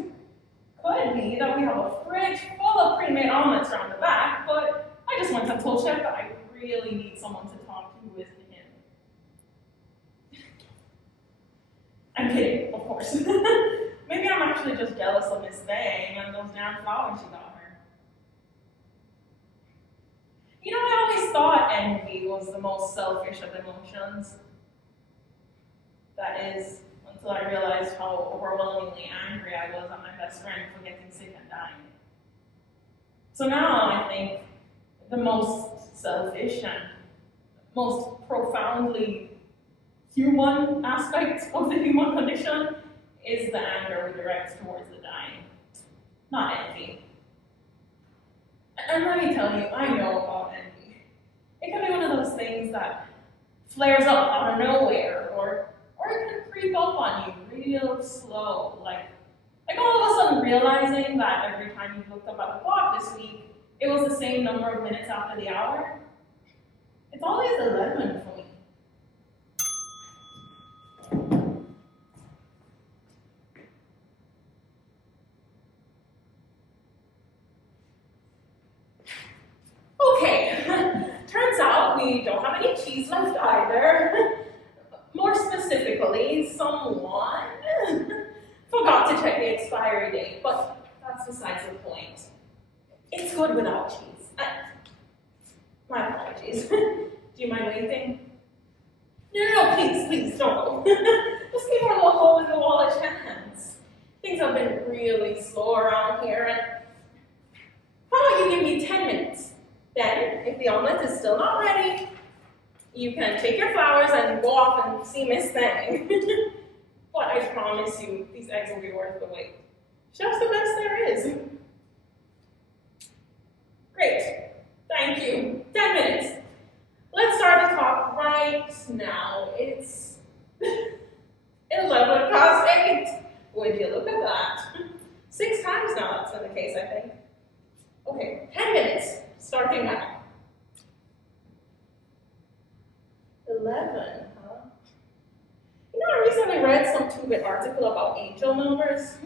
Could be that we have a fridge full of pre-made omelets around the back, but I just went and told Chef that I really need someone to talk to with him. I'm kidding, of course. Maybe I'm actually just jealous of Miss Thing and those damn flowers she got her. You know, I always thought envy was the most selfish of emotions. That is, until I realized how overwhelmingly angry I was at my best friend for getting sick and dying. So now I think the most selfish and most profoundly human aspect of the human condition is the anger we direct towards the dying, not envy. And let me tell you, I know about envy. It can be one of those things that flares up out of nowhere, or it can creep up on you real slow, like all of a sudden realizing that every time you've looked up at the clock this week, it was the same number of minutes after the hour. It's always 11 for me. Okay, turns out we don't have any cheese left either. More specifically, someone forgot to check the expiry date, but that's besides the point. It's good without cheese. My apologies. Do you mind waiting? No, please, don't. Just give her a little hole in the wall a chance. Things have been really slow around here, and how about you give me 10 minutes? Then, if the omelet is still not ready, you can take your flowers and go off and see Miss Thang. But I promise you, these eggs will be worth the wait. Chef's the best there is. Great, thank you. 10 minutes. Let's start the clock right now. It's 11 past 8. Would you look at that? 6 times now that's been the case, I think. Okay, 10 minutes, starting now. 11, huh? You know, I recently read some 2-bit article about angel numbers.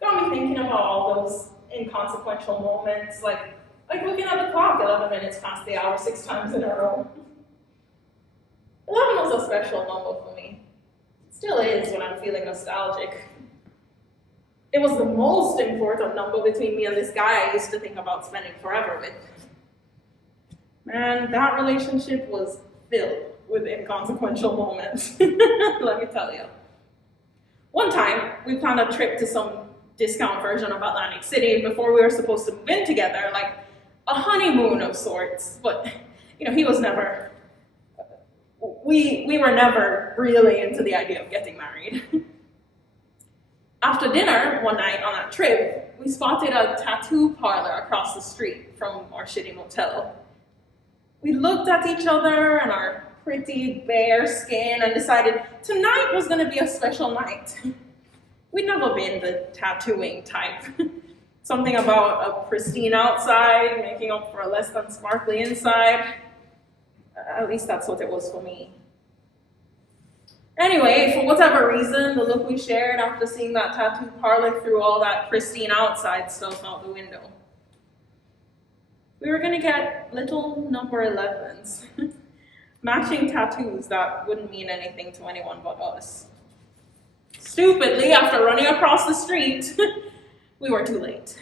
Got me thinking about all those inconsequential moments, like looking at the clock 11 minutes past the hour 6 times in a row. 11 was a special number for me. It still is when I'm feeling nostalgic. It was the most important number between me and this guy I used to think about spending forever with. Man, that relationship was filled with inconsequential moments, let me tell you. One time, we planned a trip to some discount version of Atlantic City before we were supposed to move in together, like a honeymoon of sorts, but he was never, we were never really into the idea of getting married. After dinner, one night on that trip, we spotted a tattoo parlor across the street from our shitty motel. We looked at each other and our pretty bare skin and decided tonight was going to be a special night. We'd never been the tattooing type. Something about a pristine outside, making up for a less than sparkly inside. At least that's what it was for me. Anyway, for whatever reason, the look we shared after seeing that tattoo parlor threw all that pristine outside stuff out the window. We were going to get little number 11s. Matching tattoos that wouldn't mean anything to anyone but us. Stupidly, after running across the street, we were too late.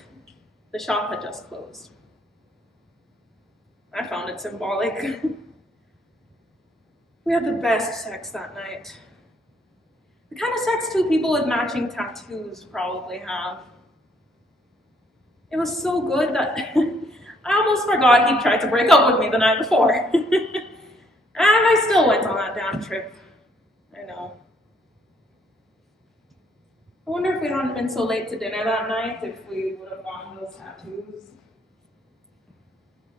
The shop had just closed. I found it symbolic. We had the best sex that night. The kind of sex 2 people with matching tattoos probably have. It was so good that I almost forgot he tried to break up with me the night before. And I still went on that damn trip. I know. I wonder if we hadn't been so late to dinner that night, if we would have gotten those tattoos.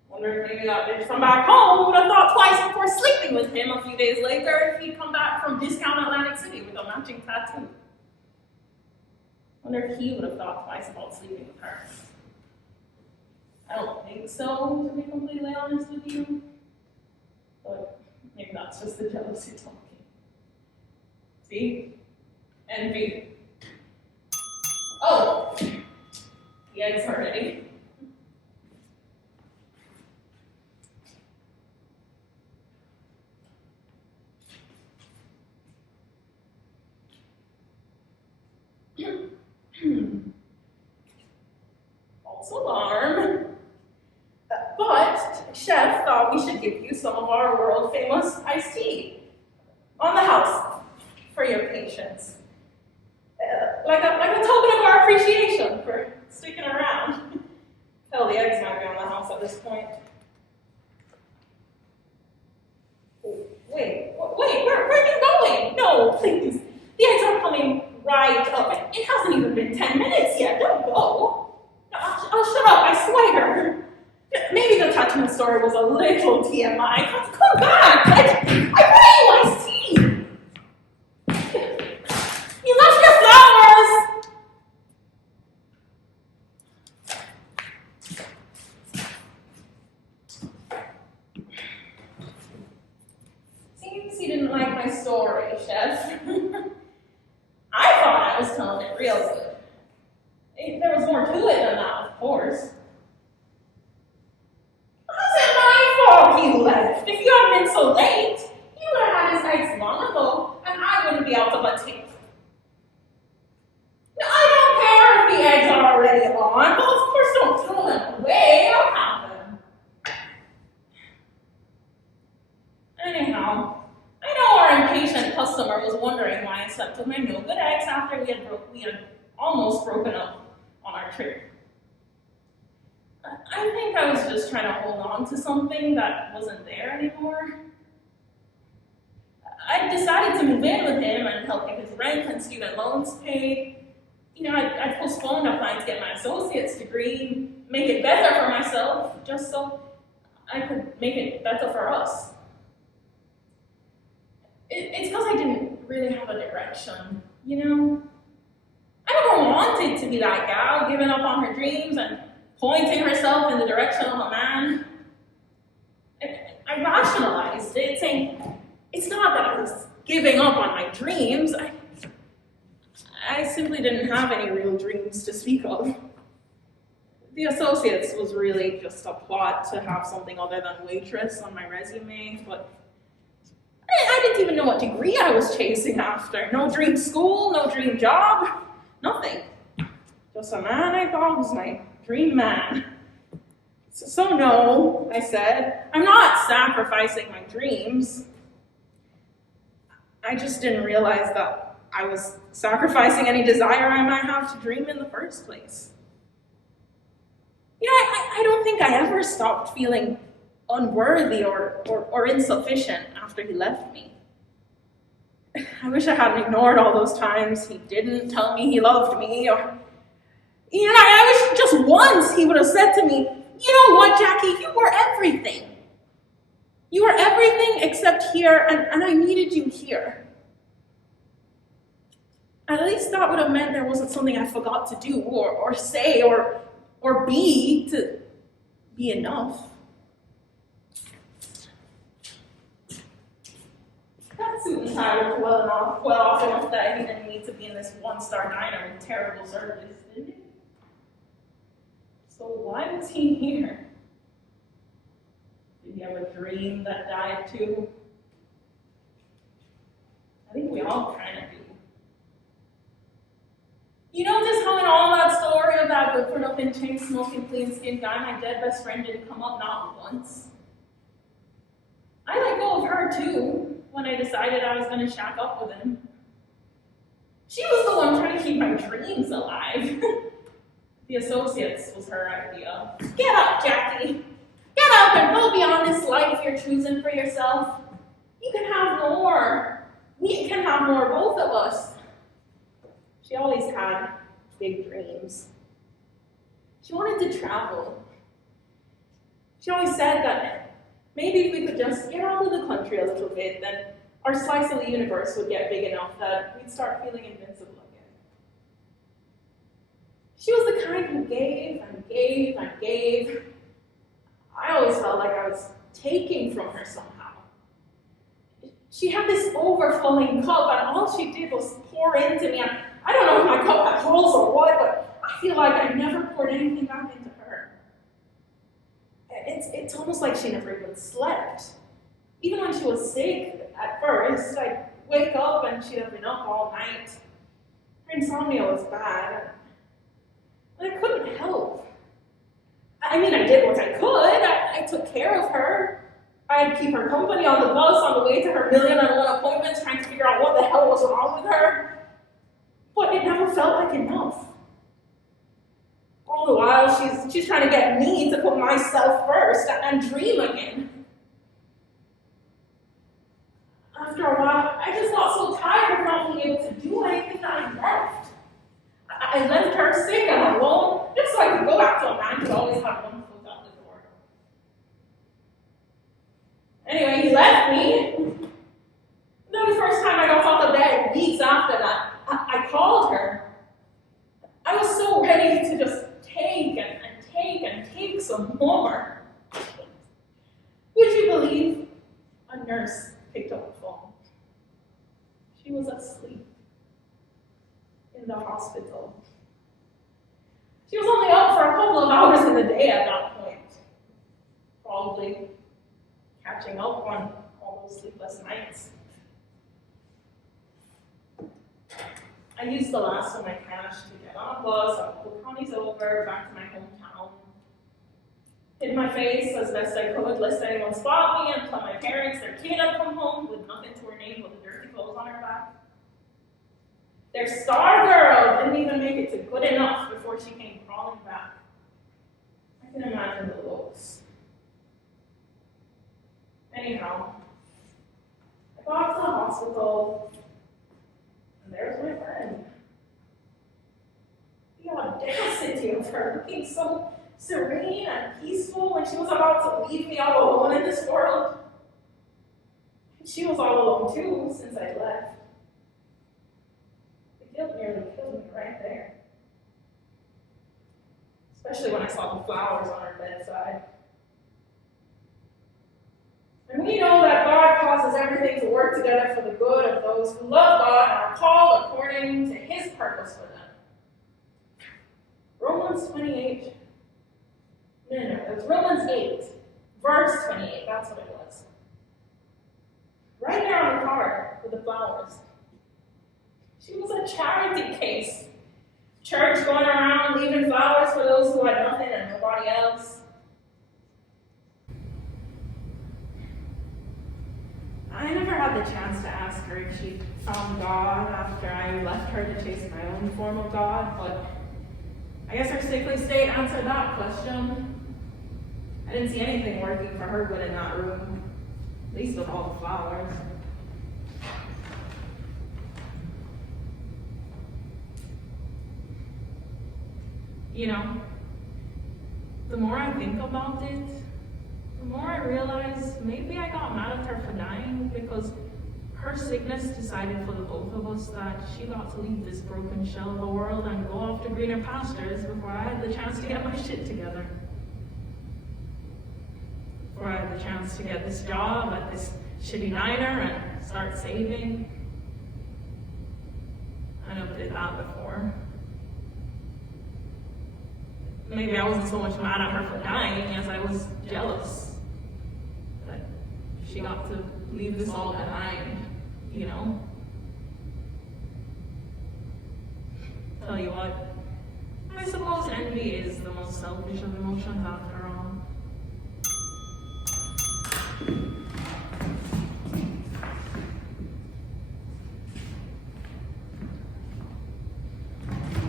Wonder if maybe that bitch from back home would have thought twice before sleeping with him a few days later if he'd come back from discount Atlantic City with a matching tattoo. Wonder if he would have thought twice about sleeping with her. I don't think so, to be completely honest with you. But maybe that's just the jealousy talking. See? Envy. Oh! The eggs are ready. False alarm. But Chef thought we should give you some of our world famous iced tea on the house for your patience. Like a token of our appreciation for sticking around. Hell, the eggs might be on the house at this point. Wait, where are you going? No, please. The eggs are coming right up. It hasn't even been 10 minutes yet. Don't go. I'll shut up, I swear. Maybe the tattoo story was a little TMI. Come back. I brought you iced tea. You left your flowers. Seems you didn't like my story, Chef. I thought I was telling it real good. There was more to it than that, of course. Wasn't my fault he left. If you hadn't been so late, he would have had his eggs long ago, and I wouldn't be out of a tape. Now, I don't care if the eggs are already long. I think I was just trying to hold on to something that wasn't there anymore. I decided to move in with him and help get his rent and student loans paid. I postponed a plan to get my associate's degree, make it better for myself, just so I could make it better for us. It's because I didn't really have a direction, I never wanted to be that gal giving up on her dreams and pointing herself in the direction of a man. I rationalized it, saying, it's not that I was giving up on my dreams. I simply didn't have any real dreams to speak of. The associates was really just a plot to have something other than waitress on my resume, but I didn't even know what degree I was chasing after. No dream school, no dream job, nothing. Just a man I thought was my dream man. So no, I said, I'm not sacrificing my dreams. I just didn't realize that I was sacrificing any desire I might have to dream in the first place. I don't think I ever stopped feeling unworthy or insufficient after he left me. I wish I hadn't ignored all those times he didn't tell me he loved me, or, I wish just once he would have said to me, you know what, Jackie, you were everything. You were everything except here, and I needed you here. At least that would have meant there wasn't something I forgot to do or say or be to be enough. That suit and tie looked well off enough that he didn't need to be in this one-star diner with terrible service, didn't he? So why was he here? Did he have a dream that died too? I think we all kind of do. You notice how in all that story of that good-for-nothing, chain-smoking, clean-skinned guy, my dead best friend didn't come up not once. I let go of her too when I decided I was going to shack up with him. She was the one trying to keep my dreams alive. The associates was her idea. Get up, Jackie. Get up and go beyond this life you're choosing for yourself. You can have more. We can have more, both of us. She always had big dreams. She wanted to travel. She always said that maybe if we could just get out of the country a little bit, then our slice of the universe would get big enough that we'd start feeling invincible again. She was the kind who gave and gave and gave. I always felt like I was taking from her somehow. She had this overflowing cup, and all she did was pour into me. I don't know if my cup had holes or what, but I feel like I never poured anything back into her. It's almost like she never even slept. Even when she was sick at first, I'd wake up and she'd have been up all night. Her insomnia was bad. But I couldn't help. I mean, I did what I could. I took care of her. I'd keep her company on the bus on the way to her 1,000,001 appointments, trying to figure out what the hell was wrong with her. But it never felt like enough. All the while, she's trying to get me to put myself first and dream again. After a while, I just got so tired of not being able to do anything that I left. I left her sick and alone, just so I could go back to a man who always had one foot out the door. Anyway, he left me. Then the first time I got out of bed, weeks after that, I called her. I was so ready to just take and take and take some more. Would you believe a nurse picked up the phone? She was asleep in the hospital. She was only up for a couple of hours in the day at that point. Probably catching up on all those sleepless nights. I used the last of my cash to get on a bus, a couple counties over, back to my hometown. Hid my face as best I could, lest anyone spot me and tell my parents their kid had come home with nothing to her name but the dirty clothes on her back. Their star girl didn't even make it to good enough before she came crawling back. I can imagine Anyhow, I got to the hospital, and there's my friend. The audacity of her looking so serene and peaceful when she was about to leave me all alone in this world. And she was all alone too since I left. The guilt nearly killed me right there. Especially when I saw the flowers on her bedside. And we know that God causes everything to work together for the good of those who love God and are called according to his purpose for them. Romans 28. No, it was Romans 8, verse 28. That's what it was. Right there on the card with the flowers. She was a charity case. Church going around leaving flowers for those who had nothing and nobody else. I never had the chance to ask her if she found God after I left her to chase my own form of God, but I guess her sickly state answered that question. I didn't see anything working for her good in that room, at least with all the flowers. You know, the more I think about it, the more I realize maybe I got mad at her for dying because her sickness decided for the both of us that she got to leave this broken shell of a world and go off to greener pastures before I had the chance to get my shit together. Before I had the chance to get this job at this shitty diner and start saving. I never did that before. Maybe I wasn't so much mad at her for dying as I was jealous that she got to leave this all behind, you know? Tell you what, I suppose envy is the most selfish of emotions after all.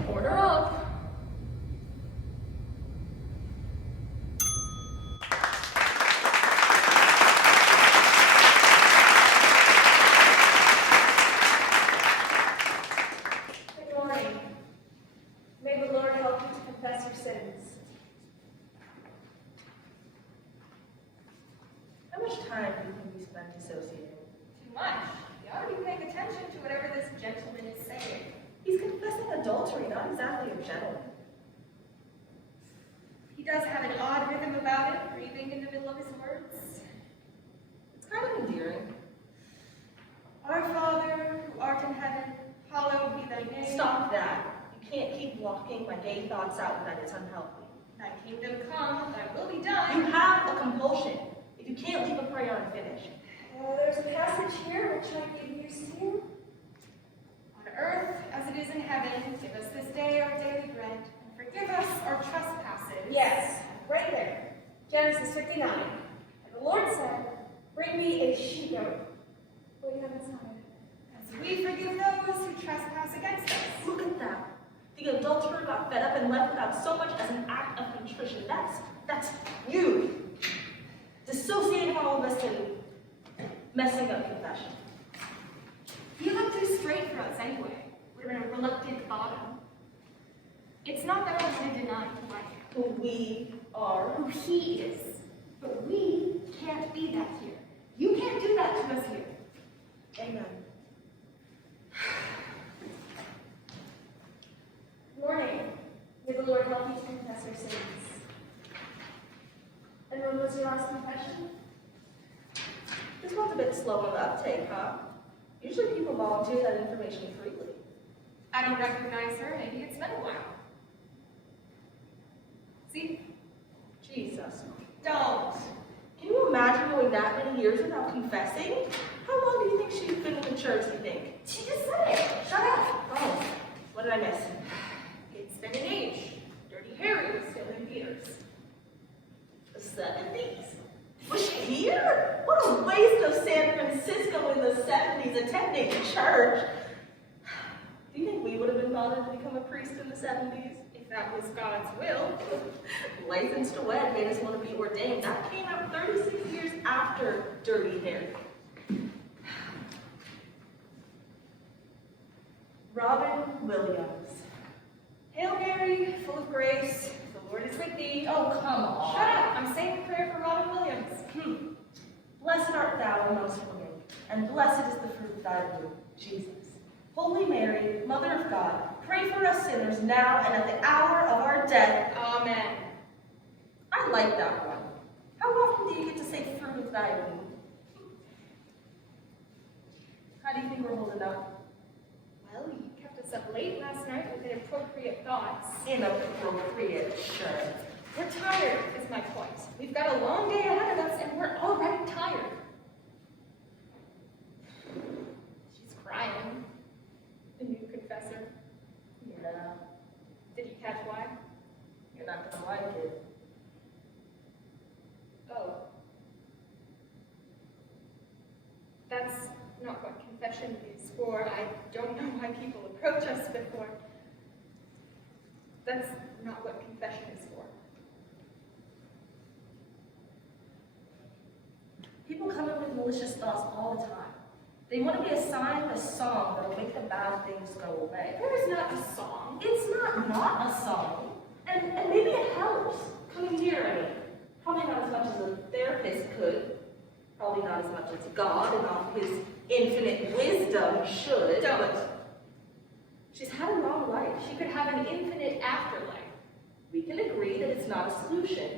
Order up. Good morning. May the Lord help you to confess your sins. How much time do you think we spent dissociating? Too much. You ought to be paying attention to whatever this gentleman is saying. He's confessing adultery, not exactly a gentleman. He does have an odd rhythm about it, breathing in the middle of his words. It's kind of endearing. Our Father, who art in heaven, hallowed be thy name. Stop that. You can't keep blocking my gay thoughts out with that. It's unhealthy. Thy kingdom come, thy will be done. You have a compulsion. If you can't leave a prayer unfinished. There's a passage here which I give you to. On earth as it is in heaven, give us this day our daily bread, and forgive us our trespasses. Yes, right there. Genesis 59. And the Lord said, bring me a she-goat. What do you have inside? As we forgive those who trespass against us. Look at that. The adulterer got fed up and left without so much as an act of contrition. That's you. Dissociating all of us and messing up confession. You look too straight for us anyway. We're in a reluctant bottom. It's not that I was going to deny who I am. Who we are. Who he is. But we can't be that here. You can't do that to us here. Amen. Morning. May the Lord help you to confess your sins. And when was your last confession? This one's a bit slow on the uptake, huh? Usually people volunteer that information freely. I don't recognize her. Maybe it's been a while. See? Jesus. Don't. Can you imagine going that many years without confessing? How long do you think she's been in the church, do you think? She just said it. Shut up. Oh, what did I miss? It's been an age. Dirty Harry was still in theaters. The 70s? Was she here? What a waste of San Francisco in the 70s attending church. Do you think we would have been bothered to become a priest in the 70s? If if that was God's will. Licensed to wed made us want to be ordained. That came out 36 years after Dirty Harry. Robin Williams. Hail Mary, full of grace, the Lord is with thee. Oh, come on. Shut up, I'm saying a prayer for Robin Williams. Blessed art thou amongst women, and blessed is the fruit of thy womb, Jesus. Holy Mary, Mother of God, pray for us sinners now and at the hour of our death. Amen. I like that one. How often do you get to say fruit of thy womb? How do you think we're holding up? Well, you kept us up late last night with inappropriate thoughts. Inappropriate, sure. We're tired, is my point. We've got a long day ahead of us, and we're already tired. She's crying. The new confessor. Yeah, Did you catch why? you're not gonna like it. Oh. That's not what confession is for. I don't know why people approach us before. That's not what confession is for. People come in with malicious thoughts all the time. They want to be assigned a song that'll make the bad things go away. There is not a song. It's not a song. And maybe it helps. Coming here, I mean. Probably not as much as a therapist could. Probably not as much as God and all his infinite wisdom should. Don't. But she's had a long life. She could have an infinite afterlife. We can agree that it's not a solution.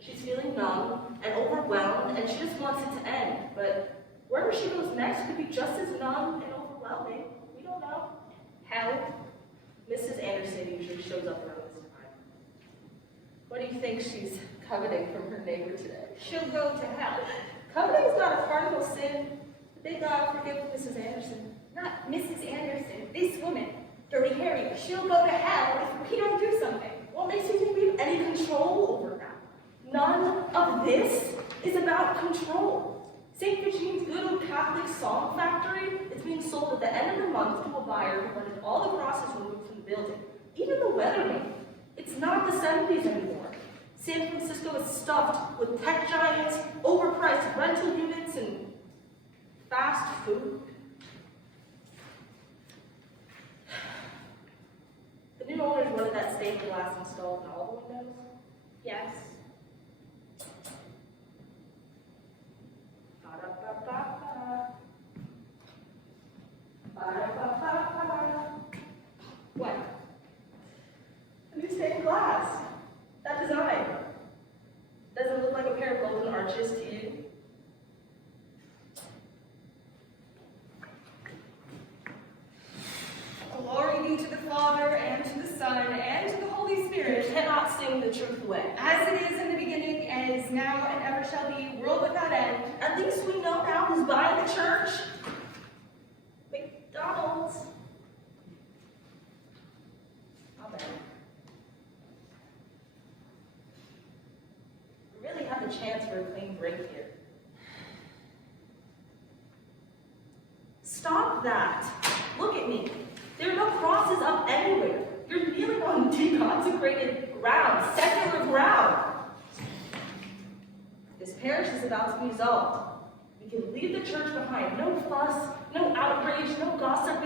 She's feeling numb and overwhelmed, and she just wants it to end. But wherever she goes next could be just as numb and overwhelming. We don't know. Hell. Mrs. Anderson usually shows up around this time. What do you think she's coveting from her neighbor today? She'll go to hell. Coveting is not a cardinal sin. May God forgive Mrs. Anderson. Not Mrs. Anderson. This woman. Dirty Harry. She'll go to hell if we don't do something. What makes you think we have any control over that? None of this is about control. St. Fichine's good old Catholic song factory is being sold at the end of the month to a buyer who wanted all the crosses removed from the building. Even the weatherman. It's not the 70s anymore. San Francisco is stuffed with tech giants, overpriced rental units, and fast food. The new owners wanted that stained glass installed in all the windows. Yes. Ba-da-ba-ba-ba. Ba-da-ba-ba-ba. What? A new stained glass. That design. Doesn't look like a pair of golden arches to you? Glory be to the Father, and to the Son, and to the Holy Spirit. You cannot sing the truth away. As it is in the beginning, and is now, and ever shall be, world without end. At least we know now who's buying the church. McDonald's. Amen. We really have the chance for a clean break here. Stop that. Look at me. There are no crosses up anywhere. You're kneeling on deconsecrated ground, secular ground. This parish is about to be dissolved. We can leave the church behind. No fuss, no outrage, no gossip.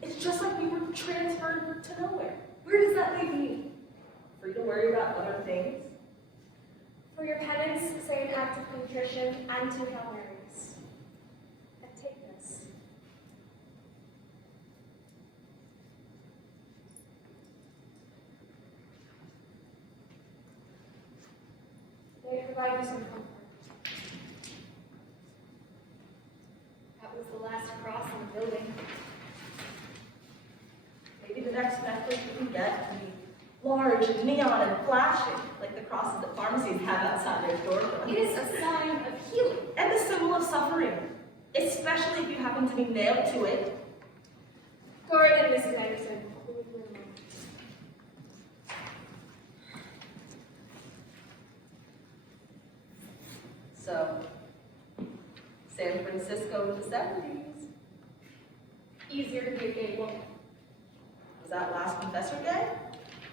It's just like we were transferred to nowhere. Where does that leave me? Free to worry about other things? For your penance, say an act of contrition and 2 Hail Marys. And take this. They provide you some comfort. That was the last cross in the building. Maybe the next necklace we can get will be large and neon and flashing, like the crosses that pharmacies have outside their door. It is a sign of healing. And the symbol of suffering, especially if you happen to be nailed to it. Go right ahead, Mrs. Anderson. So, San Francisco in the 70s. Easier to be a gay woman. Was that last confessor gay?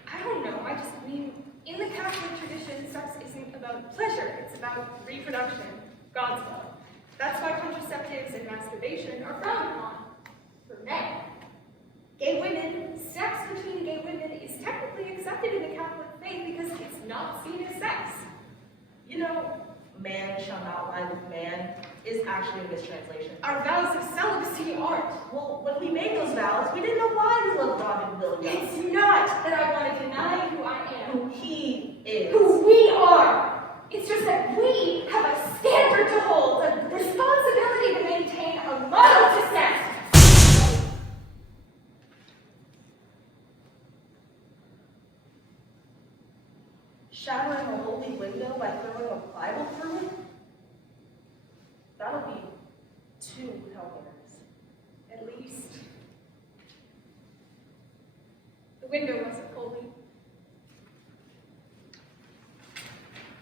I don't don't know. I just mean, in the Catholic tradition, sex isn't about pleasure. It's about reproduction, God's will. That's why contraceptives and masturbation are frowned upon for men. Gay women, sex between gay women is technically accepted in the Catholic faith because it's not seen as sex. You know, man shall not lie with man is actually a mistranslation. Our vows of celibacy aren't. Well, when we made those vows, we didn't know why we loved Robin Williams. It's not that I want to deny who I am. Who he is. Who we are. It's just that we have a standard to hold, a responsibility to maintain a model to sex. Shattering a holy window by throwing a Bible through it? That'll be 2 hellbangers. At least. The window wasn't holy.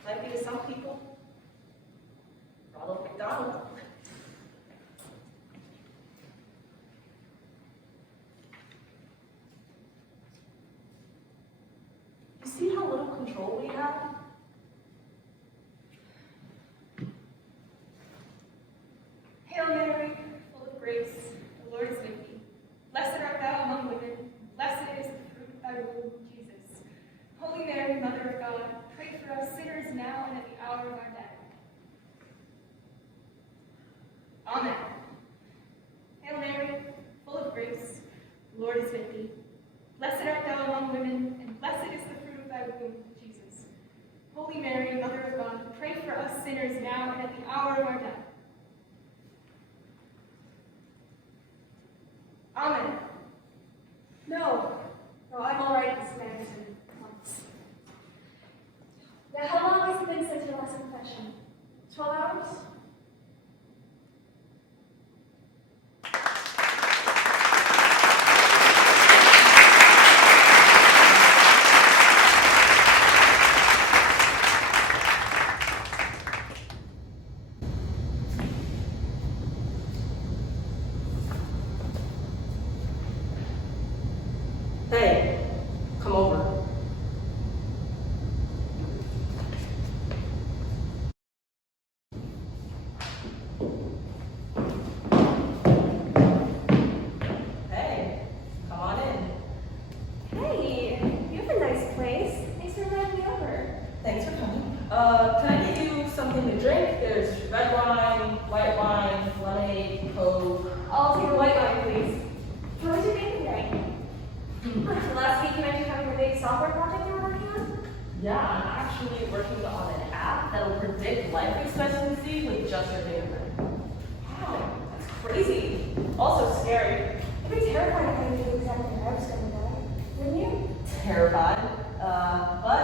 Might be to some people. Ronald McDonald. You see how little control we have? Hail Mary, full of grace, the Lord is with thee. Blessed art thou among women, blessed is the fruit of thy womb, Jesus. Holy Mary, Mother of God, pray for us sinners now and at the hour of our death. Amen. Hail Mary, full of grace, the Lord is with thee. Blessed art thou among women, and blessed is the fruit of thy womb, Jesus. Holy Mary, Mother of God, pray for us sinners now and at the hour of our death. Amen. No, I'm all right this medicine once. Now, how long has it been since your last confession? 12 hours? Hey, come over. Hey, come on in. Hey, you have a nice place. Thanks for inviting me over. Thanks for coming. Can I get you something to drink? There's red wine, white wine, lemonade, Coke. I'll take a white wine, please. How was your day today? Last week you mentioned having a big software project you were working on? Yeah, I'm actually working on an app that'll predict life expectancy with just your fingerprint. Wow, that's crazy. Also scary. It'd be terrifying if I knew exactly where I was going to die. Wouldn't you? Terrified. But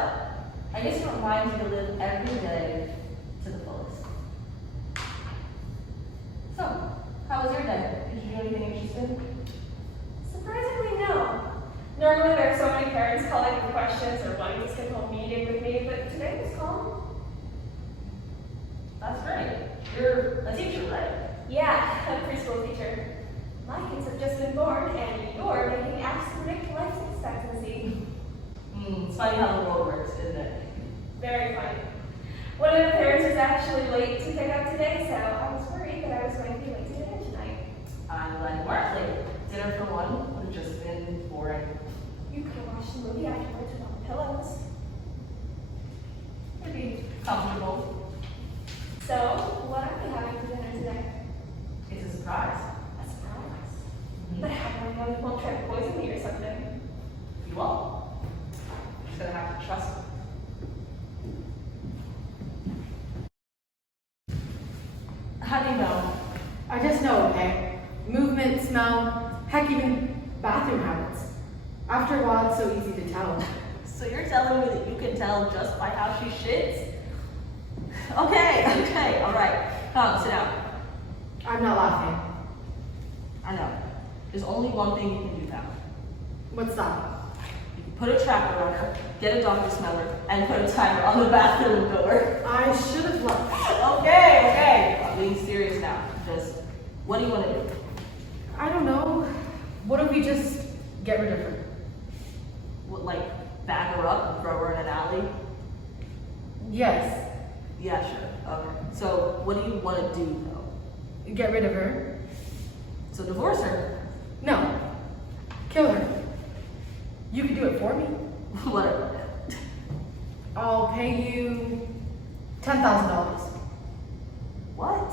I guess it reminds me to live every day to the fullest. So, how was your day? Did you do anything interesting? Surprisingly, no. Normally there are so many parents calling with questions or wanting to schedule a meeting with me, but today was calm. That's great. You're a teacher, right? Yeah, I'm a preschool teacher. My kids have just been born, and you're making apps to predict life expectancy. It's funny how the world works, isn't it? Very funny. One of the parents was actually late to pick up today, so I was worried that I was going to be late to dinner tonight. I'm glad you weren't late. Dinner for one would have just been boring. You could have watched the movie afterwards with all the pillows. It'd be comfortable. So, what are we having for dinner today? It's a surprise. A surprise. But how do I know you won't try to poison me or something? You won't. You're just gonna have to trust me. How do you know? I just know, okay? Movement, smell, heck, even bathroom habits. After a while, it's so easy to tell. So you're telling me that you can tell just by how she shits? Okay, all right. Come, sit down. I'm not laughing. I know. There's only one thing you can do now. What's that? You can put a tracker on her, get a doctor smeller, and put a timer on the bathroom door. I should have left. Okay. I'm being serious now. Just, what do you want to do? I don't know. What if we just get rid of her? What, like, bag her Yes. Yeah, sure. Okay. So what do you want to do though? Get rid of her? So divorce her? No. Kill her. You can do it for me. Whatever. I'll pay you $10,000. What?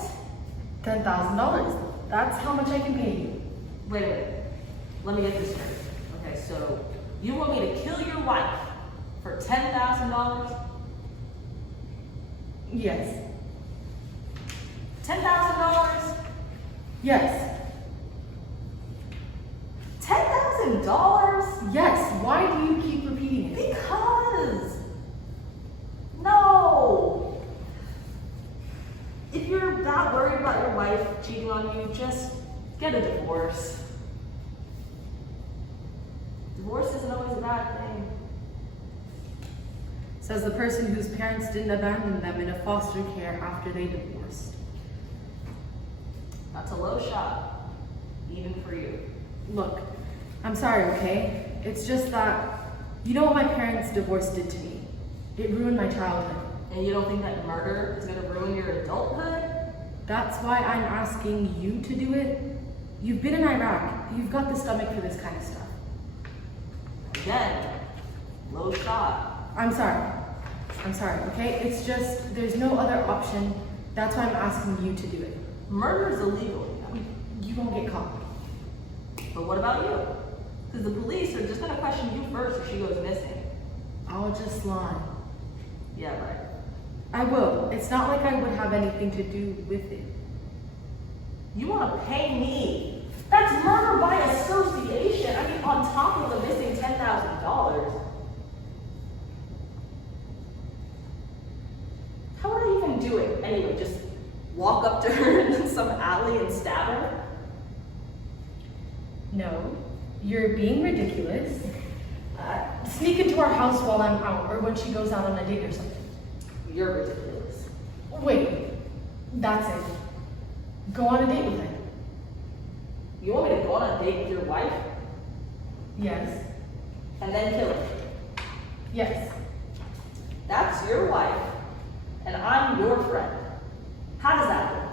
$10,000. That's how much I can pay you. Wait a minute. Let me get this straight. Okay, so you want me to kill your wife for $10,000? Yes. $10,000? Yes. $10,000? Yes. Why do you keep repeating it? Because. No. If you're that worried about your wife cheating on you, just get a divorce. Divorce isn't always a bad thing. Says the person whose parents didn't abandon them in a foster care after they divorced. That's a low shot, even for you. Look, I'm sorry, okay? It's just that, you know what my parents' divorce did to me? It ruined my childhood. And you don't think that murder is gonna ruin your adulthood? That's why I'm asking you to do it. You've been in Iraq. You've got the stomach for this kind of stuff. Again, low shot. I'm sorry. I'm sorry, okay? It's just, there's no other option. That's why I'm asking you to do it. Murder is illegal, you know? You won't get caught. But what about you? Because the police are just gonna question you first if she goes missing. I'll just lie. Yeah, right. I will. It's not like I would have anything to do with it. You wanna pay me? That's murder by association. I mean, on top of the missing $10,000. How would I even do it? Anyway, just walk up to her in some alley and stab her? No, you're being ridiculous. Sneak into our house while I'm out, or when she goes out on a date or something. You're ridiculous. Wait, that's it. Go on a date with her. You want me to go on a date with your wife Yes. and then kill her? Yes. That's your wife, and I'm your friend. How does that work?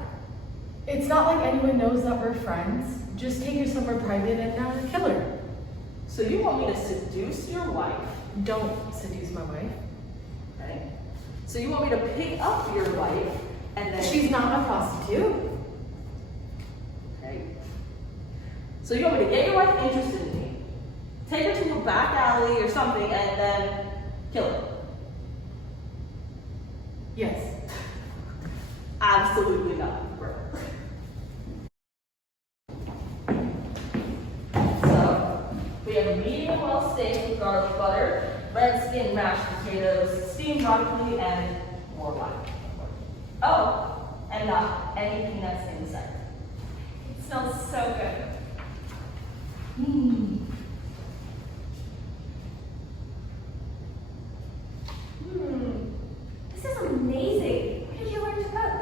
It's not like anyone knows that we're friends. Just take her somewhere private and kill her. So you want me to seduce your wife, Don't seduce my wife. right? So you want me to pick up your wife and then She's not a prostitute. okay. So you want me to get your wife interested in me, take her to a back alley or something, and then kill her? Yes. Absolutely not, bro. So we have a medium well steak with garlic butter, red skin mashed potatoes, steamed broccoli, and more wine. Oh, and not any peanuts inside. It smells so good. This is amazing. Where did you learn to cook?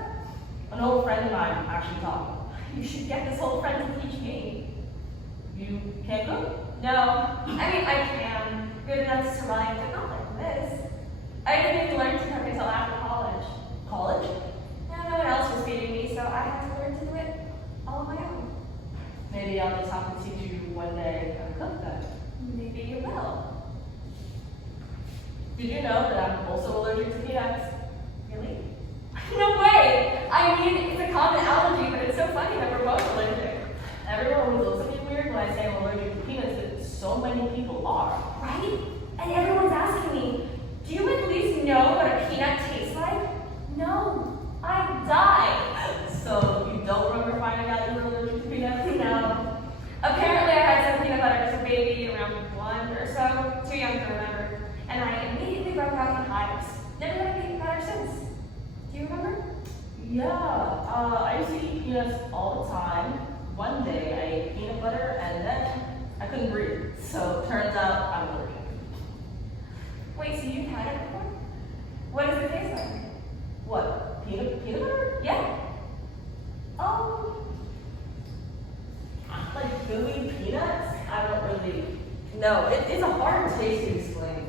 An old friend of mine actually taught me. You should get this old friend to teach me. You can't cook? No, I mean, I can. Good enough to survive, but not like this. I didn't even learn to cook until after college. College? Yeah, no one else was feeding me, so I had to learn to do it all on my own. Maybe I'll just have to teach you one day how to cook then. Maybe you will. Did you know that I'm also allergic to peanuts? Really? No way! I mean, it's a common allergy, but it's so funny that we're both allergic. Everyone always looks at me weird when I say I'm allergic to peanuts, but so many people are. Right? And everyone's asking me, do you at least know what a peanut tastes like? No, I die. So you don't remember finding out you were allergic to peanuts? No. Apparently I had some peanut butter as a baby around 1 or so, too young to remember. And I immediately broke out in hives. Never had peanut butter since. Do you remember? Yeah, I used to eat peanuts all the time. One day I ate peanut butter and then I couldn't breathe. So turns out I'm allergic. Wait, so you've had it before? What does it taste like? What? Peanut butter? Yeah. Like gooey peanuts? I don't really know. It's a hard taste to explain.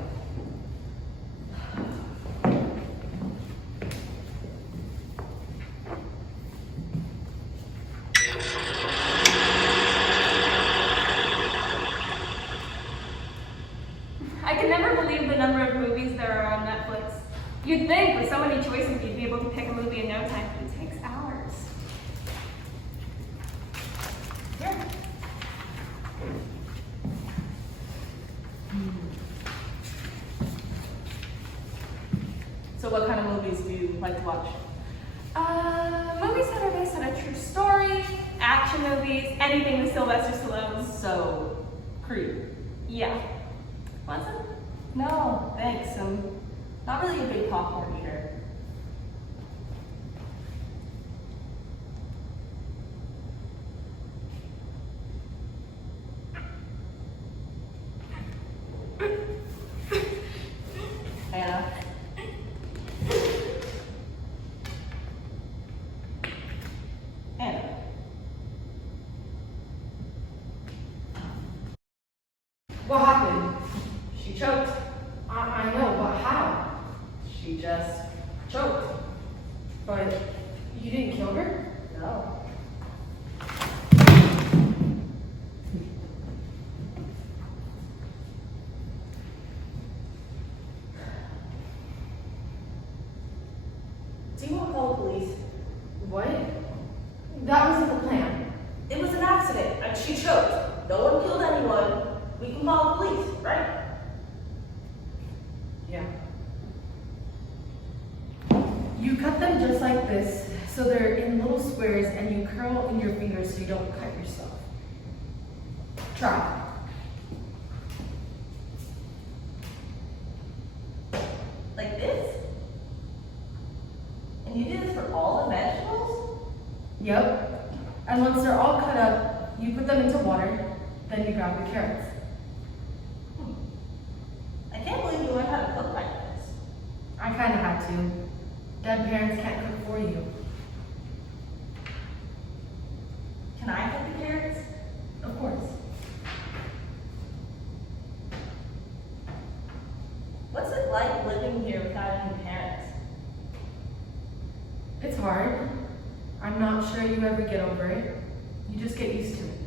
You'd think with so many choices you'd be able to pick a movie in no time, but it takes hours. Here. So what kind of movies do you like to watch? Movies that are based on a true story, action movies, anything with Sylvester Stallone. So, Creed. Yeah. Want some? No, thanks. I'm not really a big popcorn eater. Anna. Anna. What happened? She choked. I know, but how? She just choked. But you didn't kill her? No. Do you want to call the police? What? That wasn't the plan. It was an accident, and she choked. No one killed anyone. We can call the police, right? Yeah. You cut them just like this, so they're in little squares, and you curl in your fingers so you don't cut yourself. Try. Like this? And you did this for all the vegetables? Yep. And once they're all cut up, you put them into water, then you grab the carrots. I can't believe you learned how to cook like this. I kinda had to. Dead parents can't cook for you. Can I get the carrots? Of course. What's it like living here without any parents? It's hard. I'm not sure you ever get over it. You just get used to it.